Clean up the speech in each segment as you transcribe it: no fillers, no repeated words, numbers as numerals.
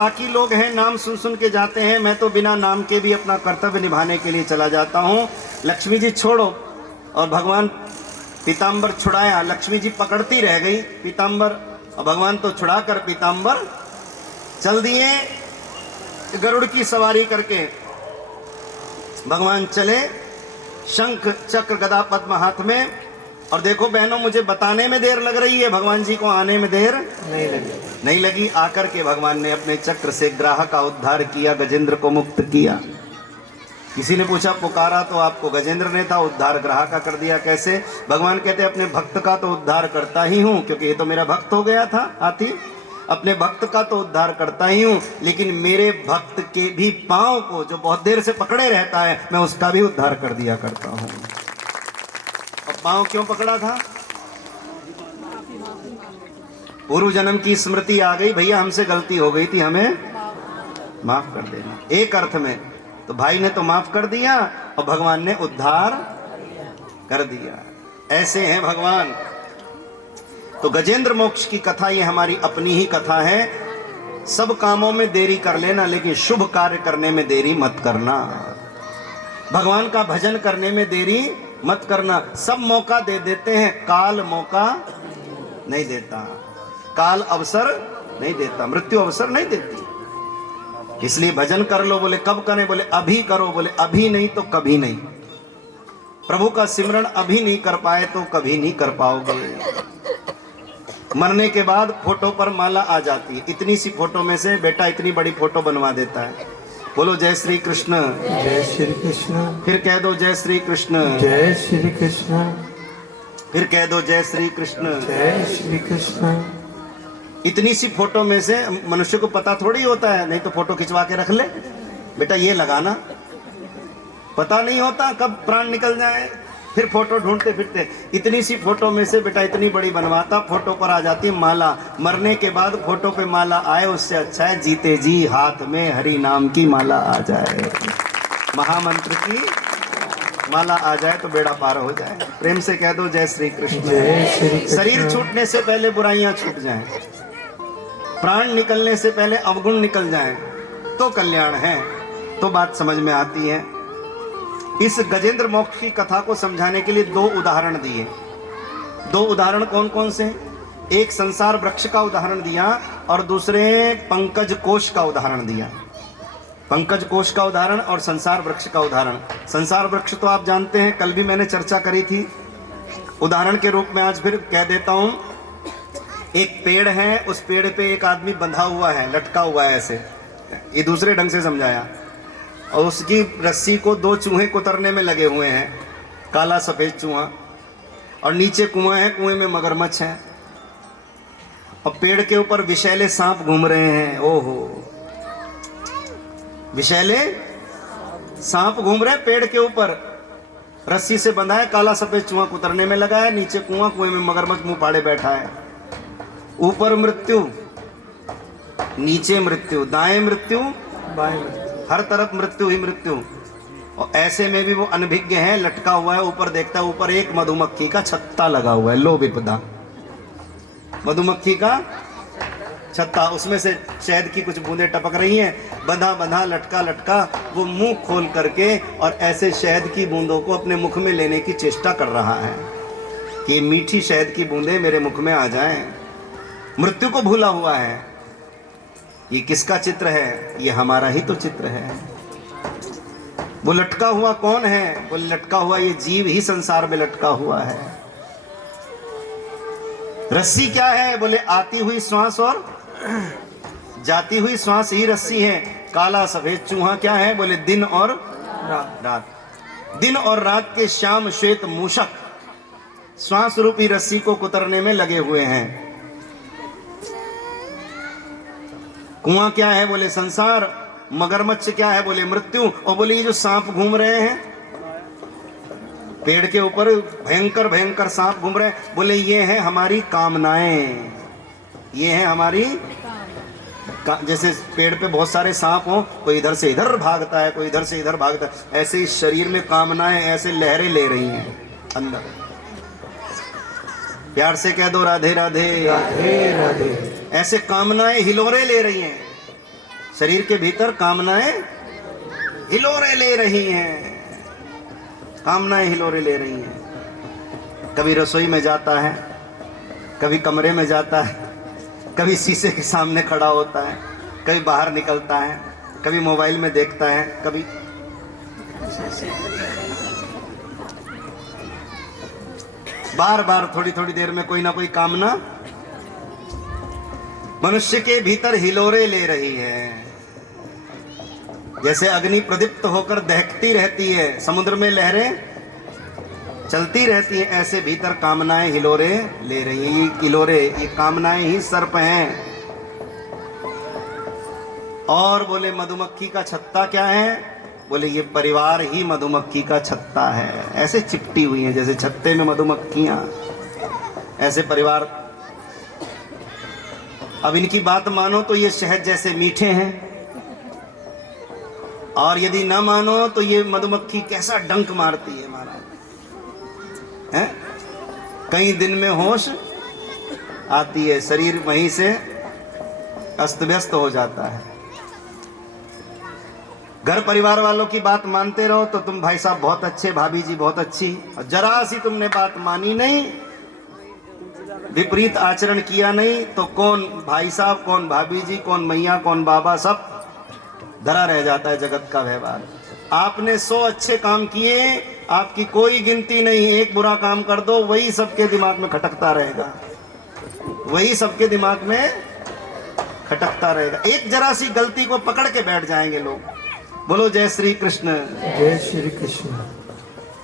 बाकी लोग हैं नाम सुन सुन के जाते हैं, मैं तो बिना नाम के भी अपना कर्तव्य निभाने के लिए चला जाता हूँ। लक्ष्मी जी छोड़ो, और भगवान पीताम्बर छुड़ाया, लक्ष्मी जी पकड़ती रह गई पीताम्बर, और भगवान तो छुड़ा कर पीताम्बर चल दिए। गरुड़ की सवारी करके भगवान चले, शंख चक्र गदा पद्म हाथ में। और देखो बहनों, मुझे बताने में देर लग रही है, भगवान जी को आने में देर नहीं लगी। आकर के भगवान ने अपने चक्र से ग्राह का उद्धार किया, गजेंद्र को मुक्त किया। किसी ने पूछा पुकारा तो आपको गजेंद्र ने था, उद्धार ग्राह का कर दिया कैसे? भगवान कहते अपने भक्त का तो उद्धार करता ही हूं, क्योंकि ये तो मेरा भक्त हो गया था हाथी। अपने भक्त का तो उद्धार करता ही हूं, लेकिन मेरे भक्त के भी पांव को जो बहुत देर से पकड़े रहता है, मैं उसका भी उद्धार कर दिया करता हूं। और पांव क्यों पकड़ा था? पूर्व जन्म की स्मृति आ गई, भैया हमसे गलती हो गई थी, हमें माफ कर देना। एक अर्थ में तो भाई ने तो माफ कर दिया और भगवान ने उद्धार कर दिया। ऐसे हैं भगवान। तो गजेंद्र मोक्ष की कथा ये हमारी अपनी ही कथा है। सब कामों में देरी कर लेना, लेकिन शुभ कार्य करने में देरी मत करना। भगवान का भजन करने में देरी मत करना। सब मौका दे देते हैं, काल मौका नहीं देता, काल अवसर नहीं देता, मृत्यु अवसर नहीं देती। इसलिए भजन कर लो, बोले कब करें? बोले अभी करो, बोले अभी नहीं तो कभी नहीं। प्रभु का सिमरन अभी नहीं कर पाए तो कभी नहीं कर पाओगे। मरने के बाद फोटो पर माला आ जाती है, इतनी सी फोटो में से बेटा इतनी बड़ी फोटो बनवा देता है। बोलो जय श्री कृष्ण, जय श्री कृष्ण। फिर कह दो जय श्री कृष्ण, जय श्री कृष्ण। फिर कह दो जय श्री कृष्ण, जय श्री कृष्ण। इतनी सी फोटो में से मनुष्य को पता थोड़ी होता है, नहीं तो फोटो खिंचवा के रख ले, बेटा ये लगाना, पता नहीं होता कब प्राण निकल जाए। फिर फोटो ढूंढते फिरते, इतनी सी फोटो में से बेटा इतनी बड़ी बनवाता, फोटो पर आ जाती माला। मरने के बाद फोटो पे माला आए उससे अच्छा है जीते जी हाथ में हरि नाम की माला आ जाए, महामंत्र की माला आ जाए तो बेड़ा पार हो जाए। प्रेम से कह दो जय श्री कृष्ण। जय श्री कृष्ण। शरीर छूटने से पहले बुराइयां छूट जाएं, प्राण निकलने से पहले अवगुण निकल जाएं तो कल्याण है। तो बात समझ में आती है। इस गजेंद्र मोक्ष की कथा को समझाने के लिए दो उदाहरण दिए। दो उदाहरण कौन कौन से? एक संसार वृक्ष का उदाहरण दिया और दूसरे पंकज कोश का उदाहरण दिया। पंकज कोश का उदाहरण और संसार वृक्ष का उदाहरण। संसार वृक्ष तो आप जानते हैं, कल भी मैंने चर्चा करी थी। उदाहरण के रूप में आज फिर कह देता हूं। एक पेड़ है, उस पेड़ पे एक आदमी बंधा हुआ है, लटका हुआ है ऐसे, ये दूसरे ढंग से समझाया। और उसकी रस्सी को दो चूहे कुतरने में लगे हुए हैं, काला सफेद चूहा, और नीचे कुआं है, कुएं में मगरमच्छ है, और पेड़ के ऊपर विषैले सांप घूम रहे हैं। ओहो, विषैले सांप घूम रहे हैं पेड़ के ऊपर, रस्सी से बंधा है, काला सफेद चूहा कुतरने में लगा है, नीचे कुआं, कुएं में मगरमच्छ मुंह फाड़े बैठा है। ऊपर मृत्यु, नीचे मृत्यु, दाएं मृत्यु, बाएं मृत्यु, हर तरफ मृत्यु ही मृत्यु। और ऐसे में भी वो अनभिज्ञ है, लटका हुआ है, ऊपर देखता है, ऊपर एक मधुमक्खी का छत्ता लगा हुआ है। लो विपदा, मधुमक्खी का छत्ता, उसमें से शहद की कुछ बूंदें टपक रही हैं। बंधा बंधा लटका लटका वो मुंह खोल करके और ऐसे शहद की बूंदों को अपने मुख में लेने की चेष्टा कर रहा है कि मीठी शहद की बूंदें मेरे मुख में आ जाएं। मृत्यु को भूला हुआ है। ये किसका चित्र है? ये हमारा ही तो चित्र है। वो लटका हुआ कौन है? वो लटका हुआ ये जीव ही संसार में लटका हुआ है। रस्सी क्या है? बोले आती हुई श्वास और जाती हुई श्वास ही रस्सी है। काला सफेद चूहा क्या है? बोले दिन और रात। दिन और रात के श्याम श्वेत मूषक श्वास रूपी रस्सी को कुतरने में लगे हुए हैं। कुआं क्या है? बोले संसार। मगरमच्छ क्या है? बोले मृत्यु। और बोले ये जो सांप घूम रहे हैं पेड़ के ऊपर, भयंकर भयंकर सांप घूम रहे हैं, बोले ये हैं हमारी कामनाएं, ये हैं हमारी जैसे पेड़ पे बहुत सारे सांप हो, कोई इधर से इधर भागता है, कोई इधर से इधर भागता है, ऐसे ही शरीर में कामनाएं ऐसे लहरें ले रही हैं अंदर। प्यार से कह दो राधे राधे, राधे राधे। ऐसे कामनाएं हिलोरे ले रही हैं। शरीर के भीतर कामनाएं हिलोरे ले रही हैं, कामनाएं हिलोरे ले रही हैं। कभी रसोई में जाता है, कभी कमरे में जाता है, कभी शीशे के सामने खड़ा होता है, कभी बाहर निकलता है, कभी मोबाइल में देखता है, कभी बार बार थोड़ी थोड़ी देर में कोई ना कोई कामना मनुष्य के भीतर हिलोरे ले रही है। जैसे अग्नि प्रदीप्त होकर दहकती रहती है, समुद्र में लहरें चलती रहती हैं, ऐसे भीतर कामनाएं हिलोरे ले रही हैं। ये हिलोरे, ये कामनाएं ही सर्प हैं। और बोले मधुमक्खी का छत्ता क्या है? बोले ये परिवार ही मधुमक्खी का छत्ता है। ऐसे चिपटी हुई हैं, जैसे छत्ते में मधुमक्खियां, ऐसे परिवार। अब इनकी बात मानो तो ये शहद जैसे मीठे हैं, और यदि ना मानो तो ये मधुमक्खी कैसा डंक मारती है महाराज, हैं? कई दिन में होश आती है, शरीर वहीं से अस्त व्यस्त हो जाता है। घर परिवार वालों की बात मानते रहो तो तुम भाई साहब बहुत अच्छे, भाभी जी बहुत अच्छी, और जरा सी तुमने बात मानी नहीं, विपरीत आचरण किया नहीं, तो कौन भाई साहब, कौन भाभी जी, कौन मैया, कौन बाबा, सब धरा रह जाता है जगत का व्यवहार। आपने 100 अच्छे काम किए, आपकी कोई गिनती नहीं। एक बुरा काम कर दो, वही सबके दिमाग में खटकता रहेगा, वही सबके दिमाग में खटकता रहेगा। एक जरा सी गलती को पकड़ के बैठ जाएंगे लोग। बोलो जय श्री कृष्ण। जय श्री कृष्ण।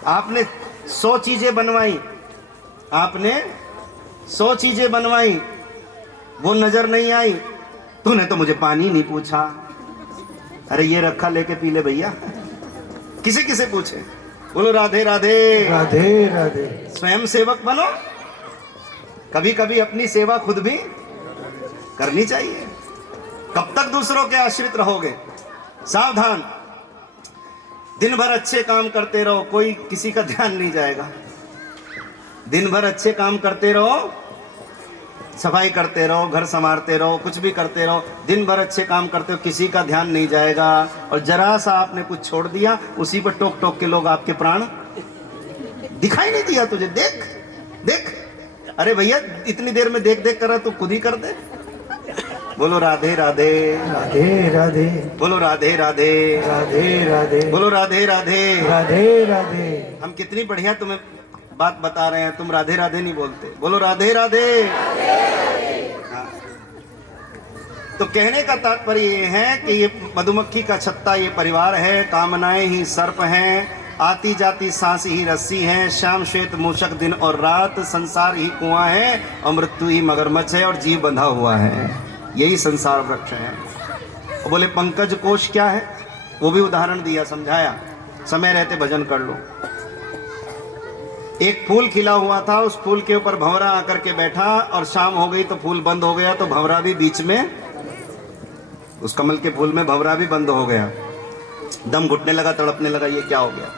आपने 100 चीजें बनवाई, आपने 100 चीजें बनवाई, वो नजर नहीं आई, तूने तो मुझे पानी नहीं पूछा। अरे ये रखा लेके पी ले भैया, किसे किसे पूछे। बोलो राधे राधे। राधे राधे। स्वयं सेवक बनो, कभी कभी अपनी सेवा खुद भी करनी चाहिए। कब तक दूसरों के आश्रित रहोगे? सावधान, दिन भर अच्छे काम करते रहो, कोई किसी का ध्यान नहीं जाएगा। दिन भर अच्छे काम करते रहो, सफाई करते रहो, घर संवारते रहो, कुछ भी करते रहो, दिन भर अच्छे काम करते हो, किसी का ध्यान नहीं जाएगा। और जरा सा आपने कुछ छोड़ दिया, उसी पर टोक टोक के लोग आपके प्राण, दिखाई नहीं दिया तुझे, देख देख। अरे भैया इतनी देर में देख देख कर रहा, तू खुद ही कर दे। बोलो राधे राधे। राधे राधे। बोलो राधे राधे। राधे राधे। बोलो राधे राधे। राधे राधे। हम कितनी बढ़िया तुम्हें बात बता रहे हैं, तुम राधे राधे नहीं बोलते। बोलो राधे राधे। हाँ। तो कहने का तात्पर्य ये है कि ये मधुमक्खी का छत्ता ये परिवार है, कामनाएं ही सर्प हैं, आती जाती सांस ही रस्सी है, श्याम श्वेत मूषक दिन और रात, संसार ही कुआं है और मृत्यु ही मगरमच्छ है और जीव बंधा हुआ है। यही संसार वृक्ष है। और बोले पंकज कोश क्या है, वो भी उदाहरण दिया, समझाया। समय रहते भजन कर लो। एक फूल खिला हुआ था, उस फूल के ऊपर भंवरा आकर के बैठा, और शाम हो गई तो फूल बंद हो गया, तो भंवरा भी बीच में, उस कमल के फूल में भंवरा भी बंद हो गया। दम घुटने लगा, तड़पने लगा, ये क्या हो गया।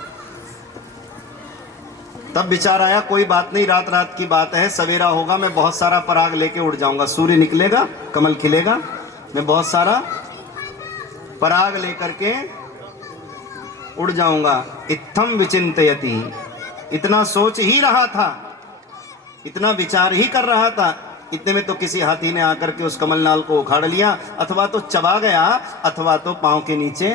तब विचार आया कोई बात नहीं, रात रात की बात है, सवेरा होगा मैं बहुत सारा पराग लेके उड़ जाऊंगा। सूर्य निकलेगा, कमल खिलेगा, मैं बहुत सारा पराग लेकर के उड़ जाऊंगा। इत्थम विचिंतयति, इतना सोच ही रहा था, इतना विचार ही कर रहा था, इतने में तो किसी हाथी ने आकर के उस कमलनाल को उखाड़ लिया, अथवा तो चबा गया, अथवा तो पांव के नीचे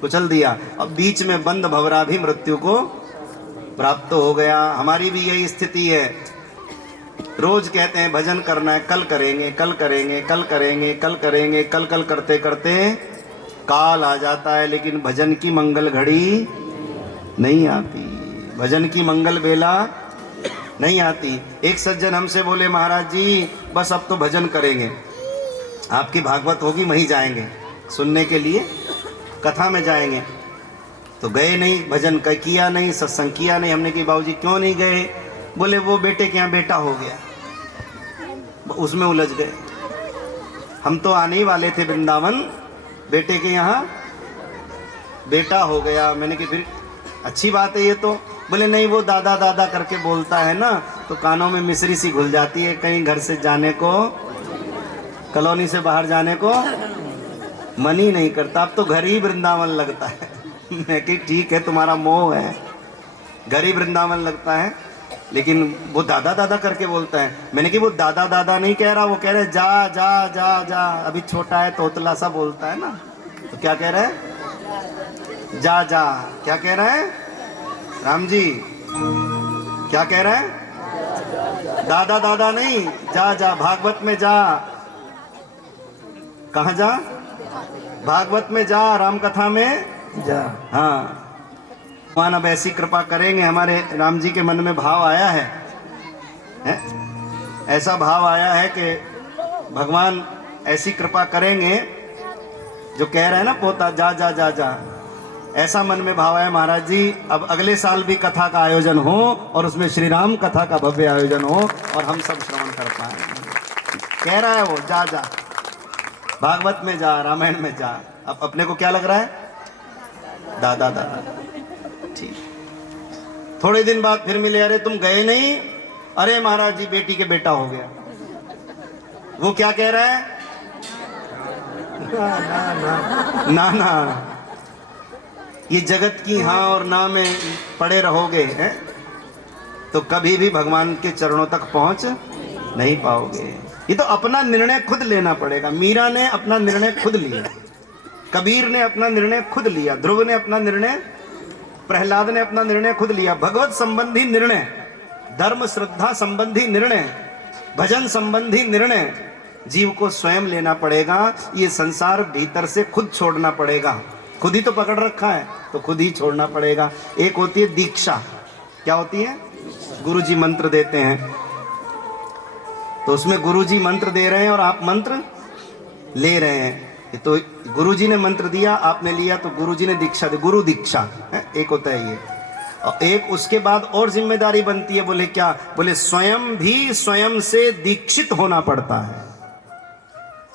कुचल दिया। अब बीच में बंद भंवरा भी मृत्यु को प्राप्त हो गया। हमारी भी यही स्थिति है। रोज कहते हैं भजन करना है, कल करेंगे, कल करेंगे, कल करेंगे, कल करेंगे, कल कल करते करते काल आ जाता है, लेकिन भजन की मंगल घड़ी नहीं आती, भजन की मंगल बेला नहीं आती। एक सज्जन हमसे बोले महाराज जी बस अब तो भजन करेंगे, आपकी भागवत होगी वहीं जाएंगे सुनने के लिए, कथा में जाएंगे। तो गए नहीं, भजन किया नहीं, सत्संग किया नहीं। हमने कहा बाबूजी क्यों नहीं गए? बोले वो बेटे के यहाँ बेटा हो गया, उसमें उलझ गए। हम तो आने ही वाले थे वृंदावन, बेटे के यहाँ बेटा हो गया। मैंने कहा फिर अच्छी बात है ये तो। बोले नहीं, वो दादा दादा करके बोलता है ना, तो कानों में मिश्री सी घुल जाती है, कहीं घर से जाने को, कॉलोनी से बाहर जाने को मन ही नहीं करता, अब तो घर ही वृंदावन लगता है। मैं कि ठीक है, तुम्हारा मोह है, घर ही वृंदावन लगता है। लेकिन वो दादा दादा करके बोलता है। मैंने कि वो दादा दादा नहीं कह रहा, वो कह रहे जा जा जा जा। अभी छोटा है, तोतला सा बोलता है ना, तो क्या कह रहा है? जा जा। क्या कह रहा है राम जी? क्या कह रहा है? दादा दादा नहीं, जा जा, भागवत में जा। कहाँ जा? भागवत में जा, राम कथा में जा। हाँ, भगवान अब ऐसी कृपा करेंगे। हमारे राम जी के मन में भाव आया है, ऐसा भाव आया है कि भगवान ऐसी कृपा करेंगे, जो कह रहे हैं ना पोता जा जा जा जा, ऐसा मन में भाव है महाराज जी। अब अगले साल भी कथा का आयोजन हो और उसमें श्री राम कथा का भव्य आयोजन हो और हम सब श्रवण कर पाए। कह रहा है वो जा जा, भागवत में जा, रामायण में जा। अब अपने को क्या लग रहा है? दादा दादा। ठीक, थोड़े दिन बाद फिर मिले, अरे तुम गए नहीं? अरे महाराज जी बेटी के बेटा हो गया। वो क्या कह रहा है? ना ना, ये जगत की हाँ और ना में पड़े रहोगे हैं तो कभी भी भगवान के चरणों तक पहुंच नहीं पाओगे। ये तो अपना निर्णय खुद लेना पड़ेगा। मीरा ने अपना निर्णय खुद लिया, कबीर ने अपना निर्णय खुद लिया, ध्रुव ने अपना निर्णय, प्रहलाद ने अपना निर्णय खुद लिया। भगवत संबंधी निर्णय, धर्म श्रद्धा संबंधी निर्णय, भजन संबंधी निर्णय जीव को स्वयं लेना पड़ेगा। ये संसार भीतर से खुद छोड़ना पड़ेगा। खुद ही तो पकड़ रखा है, तो खुद ही छोड़ना पड़ेगा। एक होती है दीक्षा। क्या होती है? गुरुजी मंत्र देते हैं, तो उसमें गुरुजी मंत्र दे रहे हैं और आप मंत्र ले रहे हैं। तो गुरुजी ने मंत्र दिया, आपने लिया, तो गुरुजी ने दीक्षा दी, गुरु दीक्षा है। एक होता है ये, और एक उसके बाद और जिम्मेदारी बनती है। बोले क्या? बोले स्वयं भी स्वयं से दीक्षित होना पड़ता है।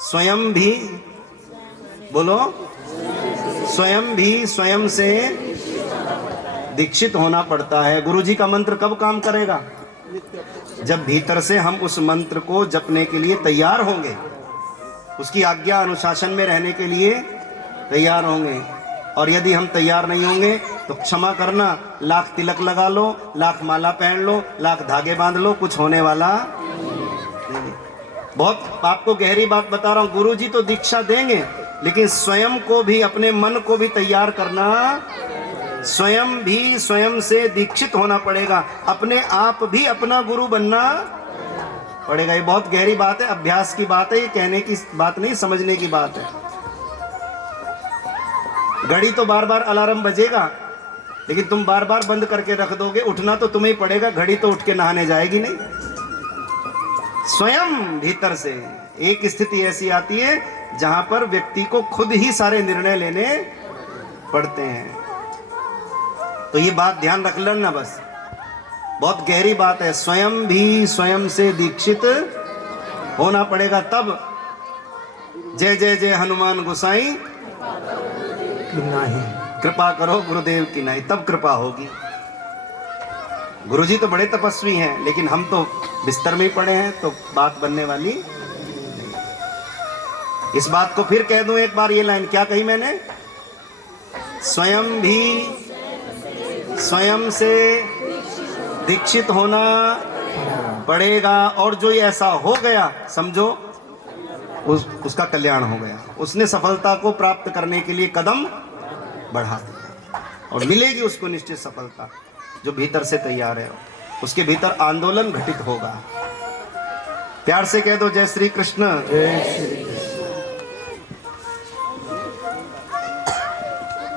स्वयं भी, बोलो, स्वयं भी स्वयं से दीक्षित होना पड़ता है। गुरुजी का मंत्र कब काम करेगा? जब भीतर से हम उस मंत्र को जपने के लिए तैयार होंगे, उसकी आज्ञा अनुशासन में रहने के लिए तैयार होंगे। और यदि हम तैयार नहीं होंगे तो क्षमा करना, लाख तिलक लगा लो, लाख माला पहन लो, लाख धागे बांध लो, कुछ होने वाला नहीं। बहुत आपको गहरी बात बता रहा हूं। गुरुजी तो दीक्षा देंगे, लेकिन स्वयं को भी, अपने मन को भी तैयार करना, स्वयं भी स्वयं से दीक्षित होना पड़ेगा। अपने आप भी अपना गुरु बनना पड़ेगा। ये बहुत गहरी बात है, अभ्यास की बात है, ये कहने की बात नहीं, समझने की बात है। घड़ी तो बार बार अलार्म बजेगा, लेकिन तुम बार बार बंद करके रख दोगे, उठना तो तुम्हें ही पड़ेगा। घड़ी तो उठ के नहाने जाएगी नहीं। स्वयं भीतर से एक स्थिति ऐसी आती है जहां पर व्यक्ति को खुद ही सारे निर्णय लेने पड़ते हैं। तो ये बात ध्यान रख लेना बस, बहुत गहरी बात है। स्वयं भी स्वयं से दीक्षित होना पड़ेगा, तब जय जय जय हनुमान गोसाई नहीं, कृपा करो गुरुदेव की नहीं, तब कृपा होगी। गुरुजी तो बड़े तपस्वी हैं, लेकिन हम तो बिस्तर में ही पड़े हैं, तो बात बनने वाली नहीं। इस बात को फिर कह दूं एक बार, ये लाइन क्या कही मैंने? स्वयं भी स्वयं से दीक्षित होना पड़ेगा। और जो ये ऐसा हो गया, समझो उसका कल्याण हो गया। उसने सफलता को प्राप्त करने के लिए कदम बढ़ा दिया और मिलेगी उसको निश्चित सफलता। जो भीतर से तैयार है, उसके भीतर आंदोलन घटित होगा। प्यार से कह दो जय श्री कृष्ण। जय श्री कृष्ण।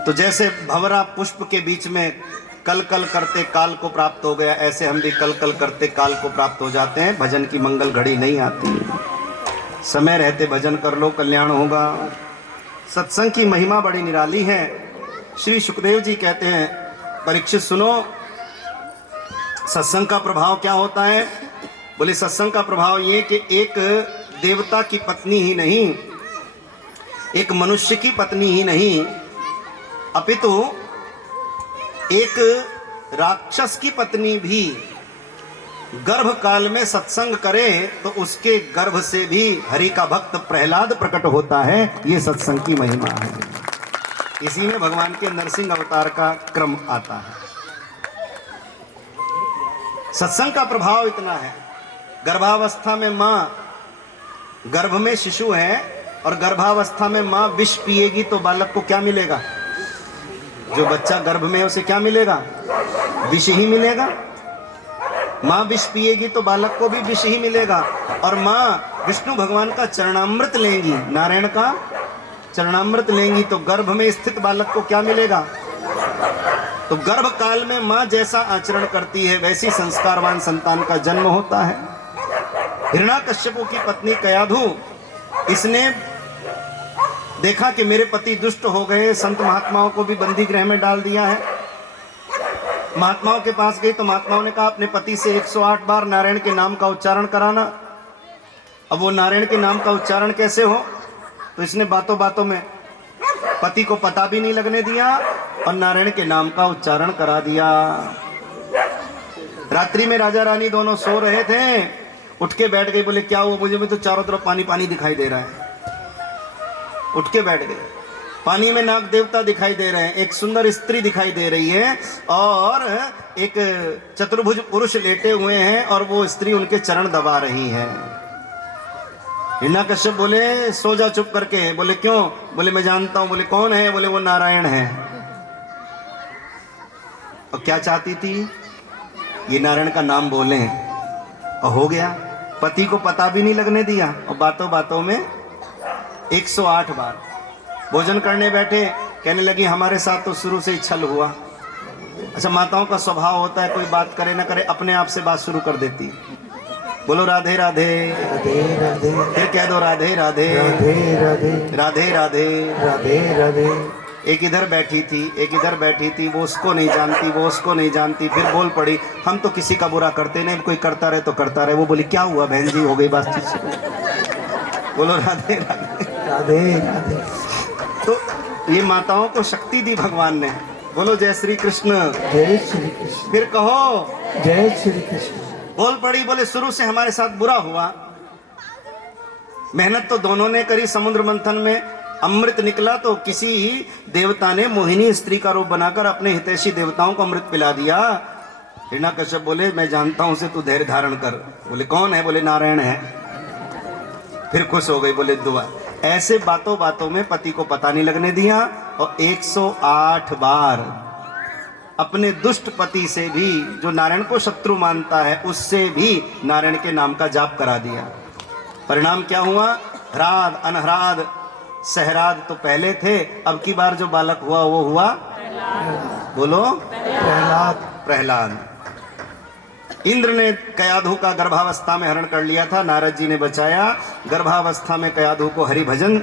तो जैसे भंवरा पुष्प के बीच में कल कल करते काल को प्राप्त हो गया, ऐसे हम भी कल कल करते काल को प्राप्त हो जाते हैं। भजन की मंगल घड़ी नहीं आती, समय रहते भजन कर लो, कल्याण होगा। सत्संग की महिमा बड़ी निराली है। श्री सुखदेव जी कहते हैं, परीक्षित सुनो, सत्संग का प्रभाव क्या होता है? बोले सत्संग का प्रभाव ये कि एक देवता की पत्नी ही नहीं, एक मनुष्य की पत्नी ही नहीं, अपितु एक राक्षस की पत्नी भी गर्भ काल में सत्संग करे तो उसके गर्भ से भी हरि का भक्त प्रहलाद प्रकट होता है। ये सत्संग की महिमा है। इसी में भगवान के नरसिंह अवतार का क्रम आता है। सत्संग का प्रभाव इतना है, गर्भावस्था में मां, गर्भ में शिशु है और गर्भावस्था में मां विष पिएगी तो बालक को क्या मिलेगा? जो बच्चा गर्भ में है उसे क्या मिलेगा? विष ही मिलेगा। मां विष पिएगी तो बालक को भी विष ही मिलेगा। और मां विष्णु भगवान का चरणामृत लेंगी, नारायण का चरणामृत लेंगी तो गर्भ में स्थित बालक को क्या मिलेगा? तो गर्भ काल में मां जैसा आचरण करती है वैसी संस्कारवान संतान का जन्म होता है। हिरण्याकश्यपु की पत्नी कयाधु, इसने देखा कि मेरे पति दुष्ट हो गए, संत महात्माओं को भी बंदी गृह में डाल दिया है। महात्माओं के पास गई तो महात्माओं ने कहा अपने पति से 108 बार नारायण के नाम का उच्चारण कराना। अब वो नारायण के नाम का उच्चारण कैसे हो? तो इसने बातों बातों में पति को पता भी नहीं लगने दिया और नारायण के नाम का उच्चारण करा दिया। रात्रि में राजा रानी दोनों सो रहे थे, उठ के बैठ गई, बोले क्या हुआ? मुझे तो चारों तरफ पानी पानी दिखाई दे रहा है। उठ के बैठ गए, पानी में नाग देवता दिखाई दे रहे हैं, एक सुंदर स्त्री दिखाई दे रही है और एक चतुर्भुज पुरुष लेटे हुए हैं और वो स्त्री उनके चरण दबा रही है। हिरण्याकश्यप बोले सो जा चुप करके। बोले क्यों? बोले मैं जानता हूं। बोले कौन है? बोले वो नारायण है। और क्या चाहती थी? ये नारायण का नाम बोले और हो गया। पति को पता भी नहीं लगने दिया और बातों बातों में 108 बार। भोजन करने बैठे, कहने लगी हमारे साथ तो शुरू से ही छल हुआ। अच्छा, माताओं का स्वभाव होता है कोई बात करे ना करे अपने आप से बात शुरू कर देती। बोलो राधे राधे राधे राधे, फिर कह दो राधे राधे राधे राधे, राधे राधे। राधे राधे। एक इधर बैठी थी, एक इधर बैठी थी, वो उसको नहीं जानती, वो उसको नहीं जानती। फिर बोल पड़ी हम तो किसी का बुरा करते नहीं, कोई करता रहे तो करता रहे। वो बोली क्या हुआ बहन जी, हो गई बातचीत। बोलो राधे राधे राधे राधे। तो ये माताओं को शक्ति दी भगवान ने। बोलो जय श्री कृष्ण। जय श्री कृष्ण। फिर कहो जय श्री कृष्ण। बोल पड़ी, बोले शुरू से हमारे साथ बुरा हुआ, मेहनत तो दोनों ने करी, समुद्र मंथन में अमृत निकला तो किसी देवता ने मोहिनी स्त्री का रूप बनाकर अपने हितैषी देवताओं को अमृत पिला दिया। हिरण्याकश्यप बोले मैं जानता हूं उसे, तू धैर्य धारण कर। बोले कौन है? बोले नारायण है। फिर खुश हो गई, बोले दुआ। ऐसे बातों बातों में पति को पता नहीं लगने दिया और 108 बार अपने दुष्ट पति से भी, जो नारायण को शत्रु मानता है, उससे भी नारायण के नाम का जाप करा दिया। परिणाम क्या हुआ? ह्राद, अनहराद, सहराद तो पहले थे, अब की बार जो बालक हुआ वो हुआ बोलो प्रहलाद। प्रहलाद। इंद्र ने कयाधु का गर्भावस्था में हरण कर लिया था, नारद जी ने बचाया। गर्भावस्था में कयाधु को हरि भजन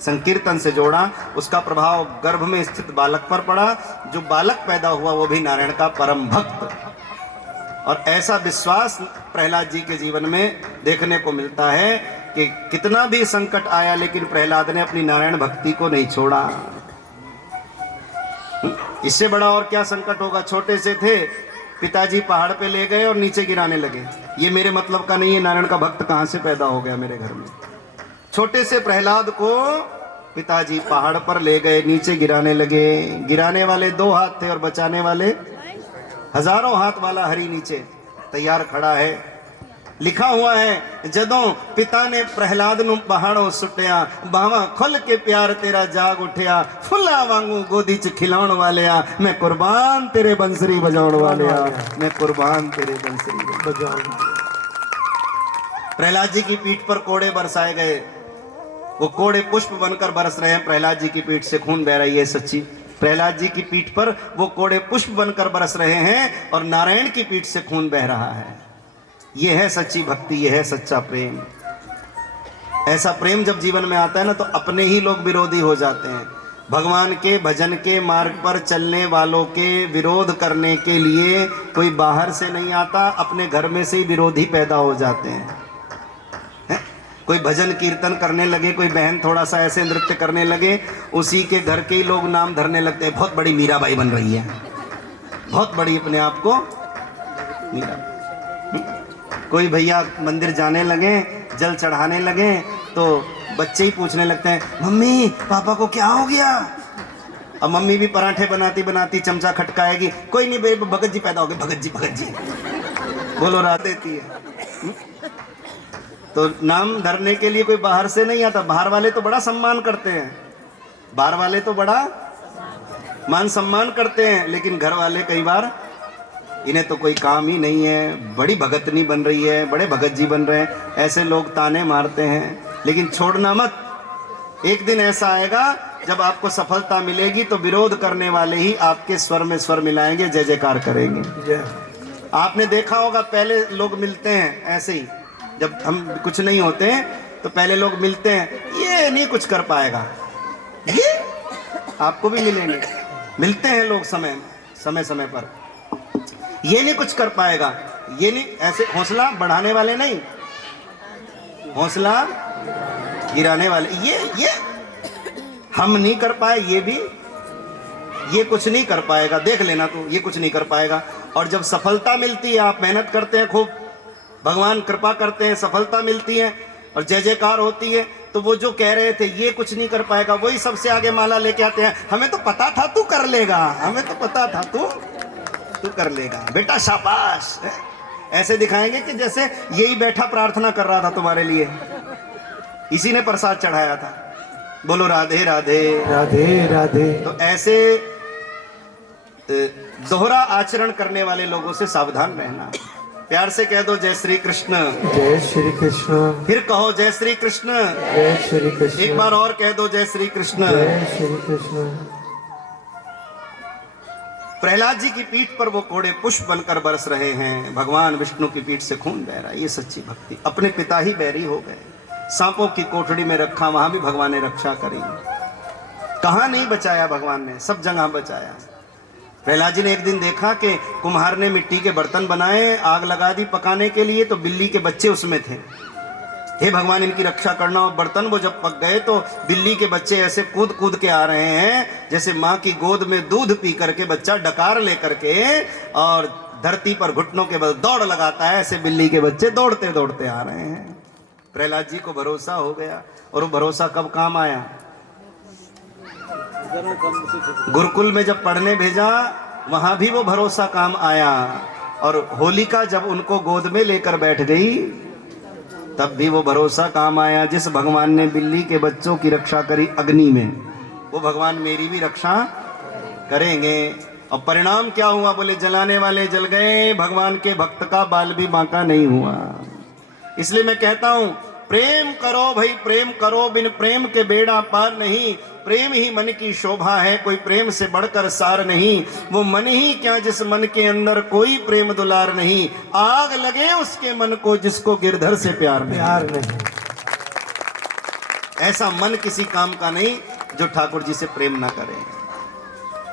संकीर्तन से जोड़ा, उसका प्रभाव गर्भ में स्थित बालक पर पड़ा। जो बालक पैदा हुआ वो भी नारायण का परम भक्त। और ऐसा विश्वास प्रहलाद जी के जीवन में देखने को मिलता है कि कितना भी संकट आया लेकिन प्रहलाद ने अपनी नारायण भक्ति को नहीं छोड़ा। इससे बड़ा और क्या संकट होगा? छोटे से थे, पिताजी पहाड़ पे ले गए और नीचे गिराने लगे। ये मेरे मतलब का नहीं है, नारायण का भक्त कहां से पैदा हो गया मेरे घर में। छोटे से प्रहलाद को पिताजी पहाड़ पर ले गए, नीचे गिराने लगे। गिराने वाले 2 हाथ थे और बचाने वाले हजारों हाथ वाला हरि नीचे तैयार खड़ा है। लिखा हुआ है जदों पिता ने प्रहलाद नु पहाड़ों सुटिया, बावा खुल के प्यार तेरा जाग उठिया, फुला वांगू गोदी च खिलाउण वालिया, मैं कुर्बान तेरे बंसरी बजाउण वालिया, मैं कुर्बान तेरे बंसरी बजाउण। प्रहलाद जी की पीठ पर कोड़े बरसाए गए, वो कोड़े पुष्प बनकर बरस रहे हैं। प्रहलाद जी की पीठ से खून बह रही है सच्ची। प्रहलाद जी की पीठ पर वो कोड़े पुष्प बनकर बरस रहे हैं और नारायण की पीठ से खून बह रहा है। ये है सच्ची भक्ति, ये है सच्चा प्रेम। ऐसा प्रेम जब जीवन में आता है ना तो अपने ही लोग विरोधी हो जाते हैं। भगवान के भजन के मार्ग पर चलने वालों के विरोध करने के लिए कोई बाहर से नहीं आता, अपने घर में से ही विरोधी पैदा हो जाते हैं। कोई भजन कीर्तन करने लगे, कोई बहन थोड़ा सा ऐसे नृत्य करने लगे, उसी के घर के ही लोग नाम धरने लगते हैं, बहुत बड़ी मीराबाई बन रही है, बहुत बड़ी अपने आप को मीरा। कोई भैया मंदिर जाने लगे, जल चढ़ाने लगे, तो बच्चे ही पूछने लगते हैं, मम्मी पापा को क्या हो गया? अब मम्मी भी पराठे बनाती बनाती चमचा खटकाएगी, कोई नहीं बे, भगत जी पैदा हो गए, भगत जी बोलो, रात देती है। तो नाम धरने के लिए कोई बाहर से नहीं आता। बाहर वाले तो बड़ा सम्मान करते हैं, बाहर वाले तो बड़ा मान सम्मान करते हैं, लेकिन घर वाले कई बार इन्हें तो कोई काम ही नहीं है, बड़ी भगतनी बन रही है, बड़े भगत जी बन रहे हैं, ऐसे लोग ताने मारते हैं। लेकिन छोड़ना मत। एक दिन ऐसा आएगा जब आपको सफलता मिलेगी तो विरोध करने वाले ही आपके स्वर में स्वर मिलाएंगे, जय जयकार करेंगे। जय। आपने देखा होगा पहले लोग मिलते हैं ऐसे ही, जब हम कुछ नहीं होते हैं तो पहले लोग मिलते हैं, ये नहीं कुछ कर पाएगा, ये आपको भी मिलेंगे। मिलते हैं लोग समय पर, ये नहीं कुछ कर पाएगा, ये नहीं, ऐसे हौसला बढ़ाने वाले नहीं, हौसला गिराने वाले। ये हम नहीं कर पाए, ये भी, ये कुछ नहीं कर पाएगा, देख लेना तो ये कुछ नहीं कर पाएगा। और जब सफलता मिलती है, आप मेहनत करते हैं खूब, भगवान कृपा करते हैं, सफलता मिलती है और जय जयकार होती है, तो वो जो कह रहे थे ये कुछ नहीं कर पाएगा, वही सबसे आगे माला लेके आते हैं, हमें तो पता था तू कर लेगा, हमें तो पता था तू कर लेगा बेटा, शाबाश। ऐसे दिखाएंगे कि जैसे यही बैठा प्रार्थना कर रहा था तुम्हारे लिए, इसी ने प्रसाद चढ़ाया था। बोलो राधे राधे राधे राधे। तो ऐसे दोहरा आचरण करने वाले लोगों से सावधान रहना। प्यार से कह दो जय श्री कृष्ण। जय श्री कृष्ण। फिर कहो जय श्री कृष्ण। जय श्री कृष्ण। एक बार और कह दो जय श्री कृष्ण। जय श्री कृष्ण। प्रहलाद जी की पीठ पर वो कोड़े पुष्प बनकर बरस रहे हैं, भगवान विष्णु की पीठ से खून बह रहा है, ये सच्ची भक्ति। अपने पिता ही बैरी हो गए, सांपों की कोठड़ी में रखा, वहां भी भगवान ने रक्षा करी। कहां नहीं बचाया भगवान ने, सब जगह बचाया। प्रहलाद जी ने एक दिन देखा कि कुम्हार ने मिट्टी के बर्तन बनाए, आग लगा दी पकाने के लिए, तो बिल्ली के बच्चे उसमें थे। हे भगवान इनकी रक्षा करना। और बर्तन वो जब पक गए तो बिल्ली के बच्चे ऐसे कूद कूद के आ रहे हैं जैसे माँ की गोद में दूध पी करके बच्चा डकार लेकर के और धरती पर घुटनों के बल दौड़ लगाता है, ऐसे बिल्ली के बच्चे दौड़ते दौड़ते आ रहे हैं। प्रहलाद जी को भरोसा हो गया, और वो भरोसा कब काम आया? गुरुकुल में जब पढ़ने भेजा, वहां भी वो भरोसा काम आया। और होलिका जब उनको गोद में लेकर बैठ गई, तब भी वो भरोसा काम आया। जिस भगवान ने बिल्ली के बच्चों की रक्षा करी अग्नि में, वो भगवान मेरी भी रक्षा करेंगे। और परिणाम क्या हुआ? बोले जलाने वाले जल गए, भगवान के भक्त का बाल भी बांका नहीं हुआ। इसलिए मैं कहता हूं, प्रेम करो भाई, प्रेम करो, बिन प्रेम के बेड़ा पार नहीं। प्रेम ही मन की शोभा है, कोई प्रेम से बढ़कर सार नहीं। वो मन ही क्या जिस मन के अंदर कोई प्रेम दुलार नहीं। आग लगे उसके मन को जिसको गिरधर से प्यार नहीं। ऐसा मन किसी काम का नहीं जो ठाकुर जी से प्रेम ना करे।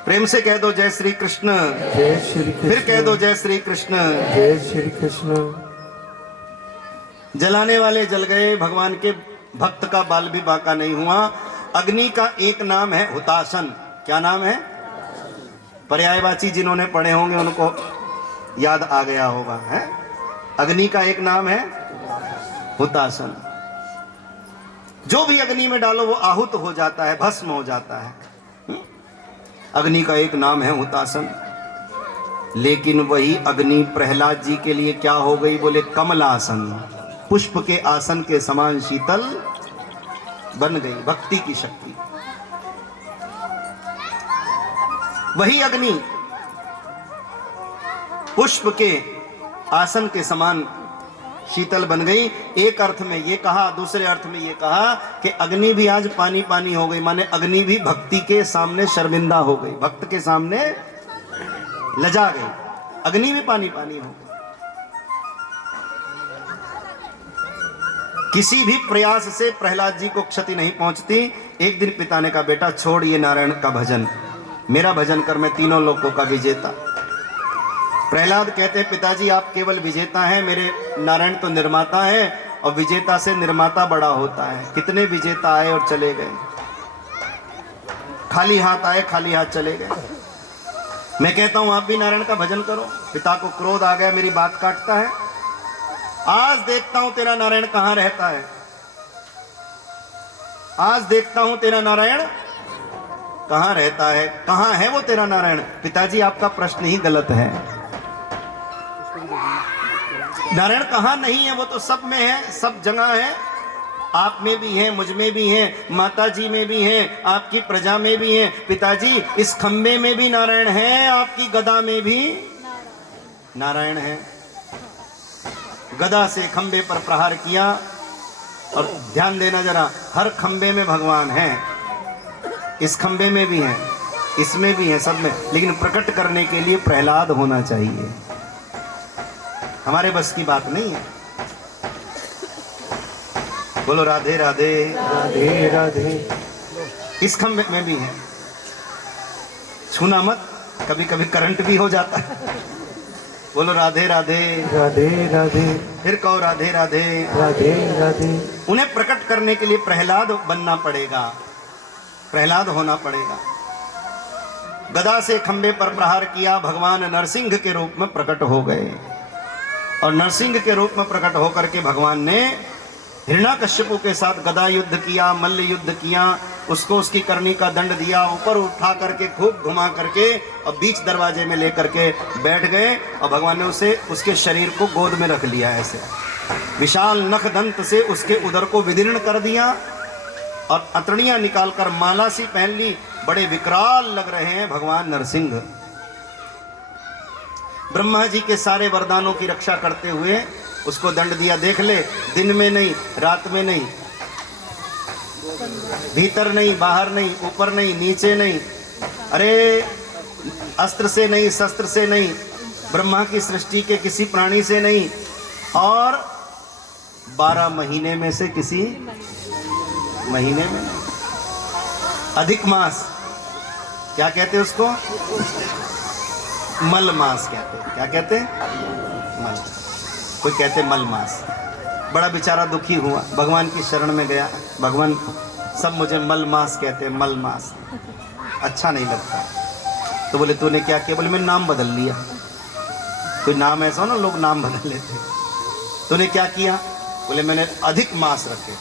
प्रेम से कह दो जय श्री कृष्ण। जय श्री कृष्ण। फिर कह दो जय श्री कृष्ण। जय श्री कृष्ण। जलाने वाले जल गए, भगवान के भक्त का बाल भी बांका नहीं हुआ। अग्नि का एक नाम है हुताशन। क्या नाम है? पर्यायवाची जिन्होंने पढ़े होंगे उनको याद आ गया होगा, है? अग्नि का एक नाम है हुताशन। जो भी अग्नि में डालो वो आहूत हो जाता है, भस्म हो जाता है। अग्नि का एक नाम है हुताशन। लेकिन वही अग्नि प्रहलाद जी के लिए क्या हो गई? बोले कमलासन, पुष्प के आसन के समान शीतल बन गई। भक्ति की शक्ति। वही अग्नि पुष्प के आसन के समान शीतल बन गई। एक अर्थ में ये कहा, दूसरे अर्थ में ये कहा कि अग्नि भी आज पानी पानी हो गई। माने अग्नि भी भक्ति के सामने शर्मिंदा हो गई, भक्त के सामने लजा गई। अग्नि भी पानी पानी हो गई। किसी भी प्रयास से प्रहलाद जी को क्षति नहीं पहुंचती। एक दिन पिता ने कहा, बेटा छोड़ ये नारायण का भजन, मेरा भजन कर, मैं तीनों लोकों का विजेता। प्रहलाद कहते हैं, पिताजी आप केवल विजेता हैं, मेरे नारायण तो निर्माता है, और विजेता से निर्माता बड़ा होता है। कितने विजेता आए और चले गए, खाली हाथ आए खाली हाथ चले गए। मैं कहता हूं आप भी नारायण का भजन करो। पिता को क्रोध आ गया, मेरी बात काटता है। आज देखता हूं तेरा नारायण कहां रहता है, आज देखता हूं तेरा नारायण कहां रहता है। कहां है वो तेरा नारायण? पिताजी आपका प्रश्न ही गलत है। नारायण कहां नहीं है? वो तो सब में है, सब जगह है। आप में भी है, मुझ में भी है, माता जी में भी है, आपकी प्रजा में भी है। पिताजी इस खंबे में भी नारायण है, आपकी गदा में भी नारायण है। गदा से खंबे पर प्रहार किया और ध्यान देना जरा, हर खंबे में भगवान है। इस खंबे में भी है, इसमें भी है, सब में। लेकिन प्रकट करने के लिए प्रहलाद होना चाहिए, हमारे बस की बात नहीं है। बोलो राधे राधे। राधे राधे। इस खंबे में भी है, छूना मत, कभी कभी करंट भी हो जाता है। बोलो राधे राधे। राधे राधे। फिर कहो राधे राधे। राधे राधे। उन्हें प्रकट करने के लिए प्रहलाद बनना पड़ेगा, प्रहलाद होना पड़ेगा। गदा से खंबे पर प्रहार किया, भगवान नरसिंह के रूप में प्रकट हो गए। और नरसिंह के रूप में प्रकट होकर के भगवान ने हिरण्याकश्यपु के साथ गदा युद्ध किया, मल्ल युद्ध किया, उसको उसकी करनी का दंड दिया, ऊपर उठा करके खूब घुमा करके और बीच दरवाजे में लेकर के बैठ गए। और भगवान ने उसे, उसके शरीर को गोद में रख लिया, ऐसे विशाल नख दंत से उसके उदर को विदीर्ण कर दिया और अतड़ियां निकालकर माला सी पहन ली। बड़े विकराल लग रहे हैं भगवान नरसिंह। ब्रह्मा जी के सारे वरदानों की रक्षा करते हुए उसको दंड दिया। देख ले, दिन में नहीं, रात में नहीं, भीतर नहीं, बाहर नहीं, ऊपर नहीं, नीचे नहीं, अरे अस्त्र से नहीं, शस्त्र से नहीं, ब्रह्मा की सृष्टि के किसी प्राणी से नहीं, और 12 महीने में से किसी महीने में नहीं। अधिक मास, क्या कहते उसको? मल मास कहते। क्या कहते? मल। कोई कहते मल मास। बड़ा बेचारा दुखी हुआ, भगवान की शरण में गया। भगवान सब मुझे मल मास कहते हैं, मल मास अच्छा नहीं लगता। तो बोले तूने क्या किया? बोले मैंने नाम बदल लिया। कोई नाम ऐसा हो ना, लोग नाम बदल लेते। तूने क्या किया? बोले मैंने अधिक मास रखे।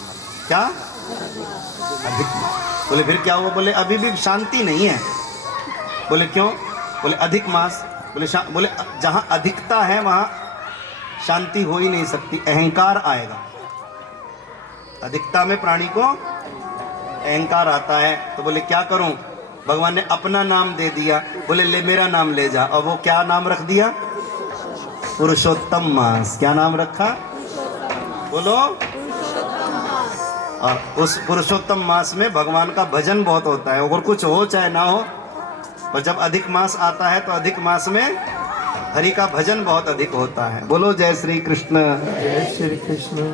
क्या? अधिक मास। बोले फिर क्या हुआ? बोले अभी भी शांति नहीं है। बोले क्यों? बोले अधिक मास। बोले जहाँ अधिकता है वहाँ शांति हो ही नहीं सकती, अहंकार आएगा। अधिकता में प्राणी को अहंकार आता है। तो बोले क्या करूं? भगवान ने अपना नाम दे दिया। बोले ले मेरा नाम ले जा। और वो क्या नाम रख दिया? पुरुषोत्तम मास। क्या नाम रखा? बोलो। और उस पुरुषोत्तम मास में भगवान का भजन बहुत होता है, और कुछ हो चाहे ना हो। और जब अधिक मास आता है तो अधिक मास में हरि का भजन बहुत अधिक होता है। बोलो जय श्री कृष्ण। जय श्री कृष्ण।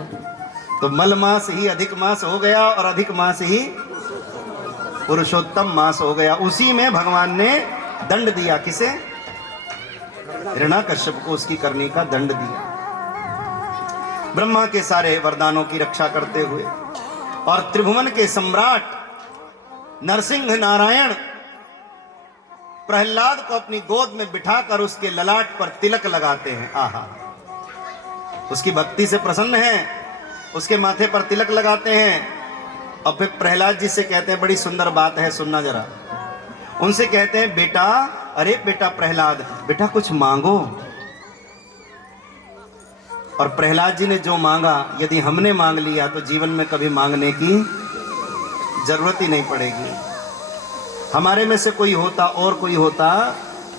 तो मल मास ही अधिक मास हो गया और अधिक मास ही पुरुषोत्तम मास हो गया। उसी में भगवान ने दंड दिया। किसे? हिरण्याकश्यप को उसकी करनी का दंड दिया। ब्रह्मा के सारे वरदानों की रक्षा करते हुए और त्रिभुवन के सम्राट नरसिंह नारायण प्रहलाद को अपनी गोद में बिठाकर उसके ललाट पर तिलक लगाते हैं। आहा, उसकी भक्ति से प्रसन्न हैं, उसके माथे पर तिलक लगाते हैं। और फिर प्रहलाद जी से कहते हैं, बड़ी सुंदर बात है, सुनना जरा। उनसे कहते हैं, बेटा, अरे बेटा प्रहलाद, बेटा कुछ मांगो। और प्रहलाद जी ने जो मांगा, यदि हमने मांग लिया तो जीवन में कभी मांगने की जरूरत ही नहीं पड़ेगी। हमारे में से कोई होता और कोई होता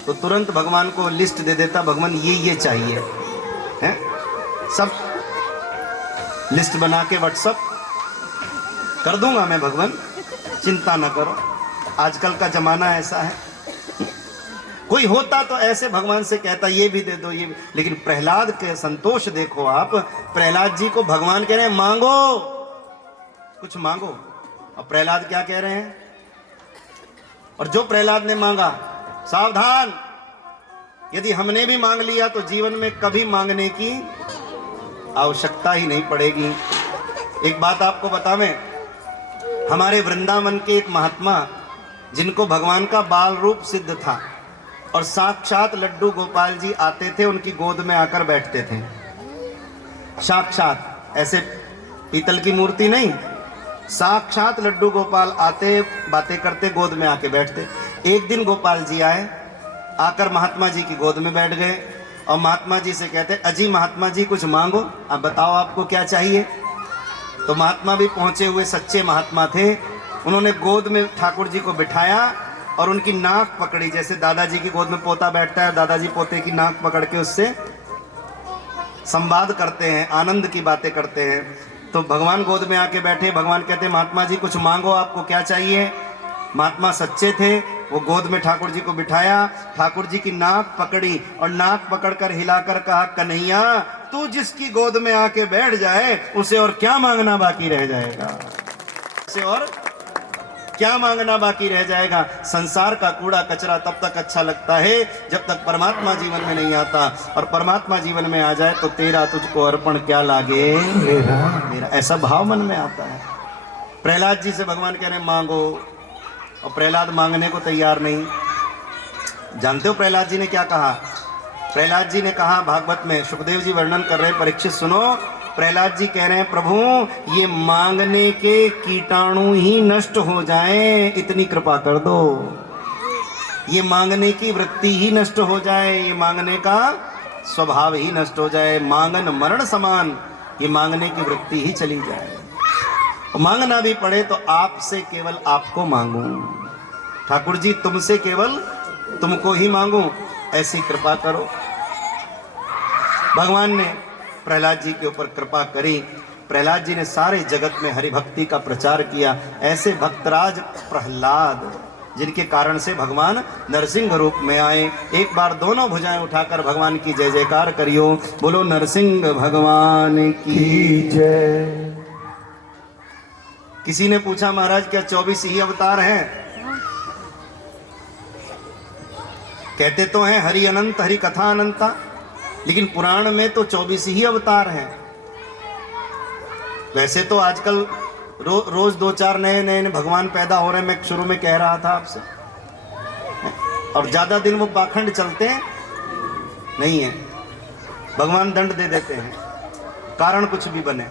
तो तुरंत भगवान को लिस्ट दे देता, भगवान ये चाहिए है। सब लिस्ट बना के व्हाट्सअप कर दूंगा मैं, भगवान चिंता न करो। आजकल का जमाना ऐसा है। कोई होता तो ऐसे भगवान से कहता ये भी दे दो, ये भी। लेकिन प्रहलाद के संतोष देखो आप। प्रहलाद जी को भगवान कह रहे हैं मांगो, कुछ मांगो। और प्रहलाद क्या कह रहे हैं? और जो प्रहलाद ने मांगा, सावधान, यदि हमने भी मांग लिया तो जीवन में कभी मांगने की आवश्यकता ही नहीं पड़ेगी। एक बात आपको बतावें, हमारे वृंदावन के एक महात्मा, जिनको भगवान का बाल रूप सिद्ध था और साक्षात लड्डू गोपाल जी आते थे, उनकी गोद में आकर बैठते थे। साक्षात, ऐसे पीतल की मूर्ति नहीं, साक्षात लड्डू गोपाल आते, बातें करते, गोद में आके बैठते। एक दिन गोपाल जी आए, आकर महात्मा जी की गोद में बैठ गए और महात्मा जी से कहते, अजी महात्मा जी कुछ मांगो, अब बताओ आपको क्या चाहिए। तो महात्मा भी पहुंचे हुए सच्चे महात्मा थे, उन्होंने गोद में ठाकुर जी को बिठाया और उनकी नाक पकड़ी, जैसे दादाजी की गोद में पोता बैठता है, दादाजी पोते की नाक पकड़ के उससे संवाद करते हैं, आनंद की बातें करते हैं। तो भगवान गोद में आके बैठे, भगवान कहते महात्मा जी कुछ मांगो, आपको क्या चाहिए। महात्मा सच्चे थे, वो गोद में ठाकुर जी को बिठाया, ठाकुर जी की नाक पकड़ी और नाक पकड़कर हिलाकर कहा, कन्हैया तू जिसकी गोद में आके बैठ जाए उसे और क्या मांगना बाकी रह जाएगा, उसे और क्या मांगना बाकी रह जाएगा। संसार का कूड़ा कचरा तब तक अच्छा लगता है जब तक परमात्मा जीवन में नहीं आता, और परमात्मा जीवन में आ जाए तो तेरा तुझको अर्पण क्या लागे मेरा, ऐसा भाव मन में आता है। प्रहलाद जी से भगवान कह रहे मांगो, और प्रहलाद मांगने को तैयार नहीं। जानते हो प्रहलाद जी ने क्या कहा। प्रहलाद जी ने कहा, भागवत में सुखदेव जी वर्णन कर रहे हैं, परीक्षित सुनो। प्रहलाद जी कह रहे हैं, प्रभु ये मांगने के कीटाणु ही नष्ट हो जाएं, इतनी कृपा कर दो। ये मांगने की वृत्ति ही नष्ट हो जाए, ये मांगने का स्वभाव ही नष्ट हो जाए, मांगन मरण समान, ये मांगने की वृत्ति ही चली जाए। मांगना भी पड़े तो आपसे केवल आपको मांगूं, ठाकुर जी तुमसे केवल तुमको ही मांगूं, ऐसी कृपा करो। भगवान ने प्रहलाद जी के ऊपर कृपा करी। प्रहलाद जी ने सारे जगत में हरि भक्ति का प्रचार किया। ऐसे भक्तराज प्रहलाद जिनके कारण से भगवान नरसिंह रूप में आए। एक बार दोनों भुजाएं उठाकर भगवान की जय जयकार करियो, बोलो नरसिंह भगवान की जय। किसी ने पूछा महाराज क्या 24 ही अवतार हैं? कहते तो हैं हरि अनंत, हरि कथा अनंता, लेकिन पुराण में तो 24 ही अवतार हैं। वैसे तो आजकल रोज 2-4 नए भगवान पैदा हो रहे हैं। मैं शुरू में कह रहा था आपसे, और ज्यादा दिन वो पाखंड चलते नहीं है, भगवान दंड दे देते हैं, कारण कुछ भी बने।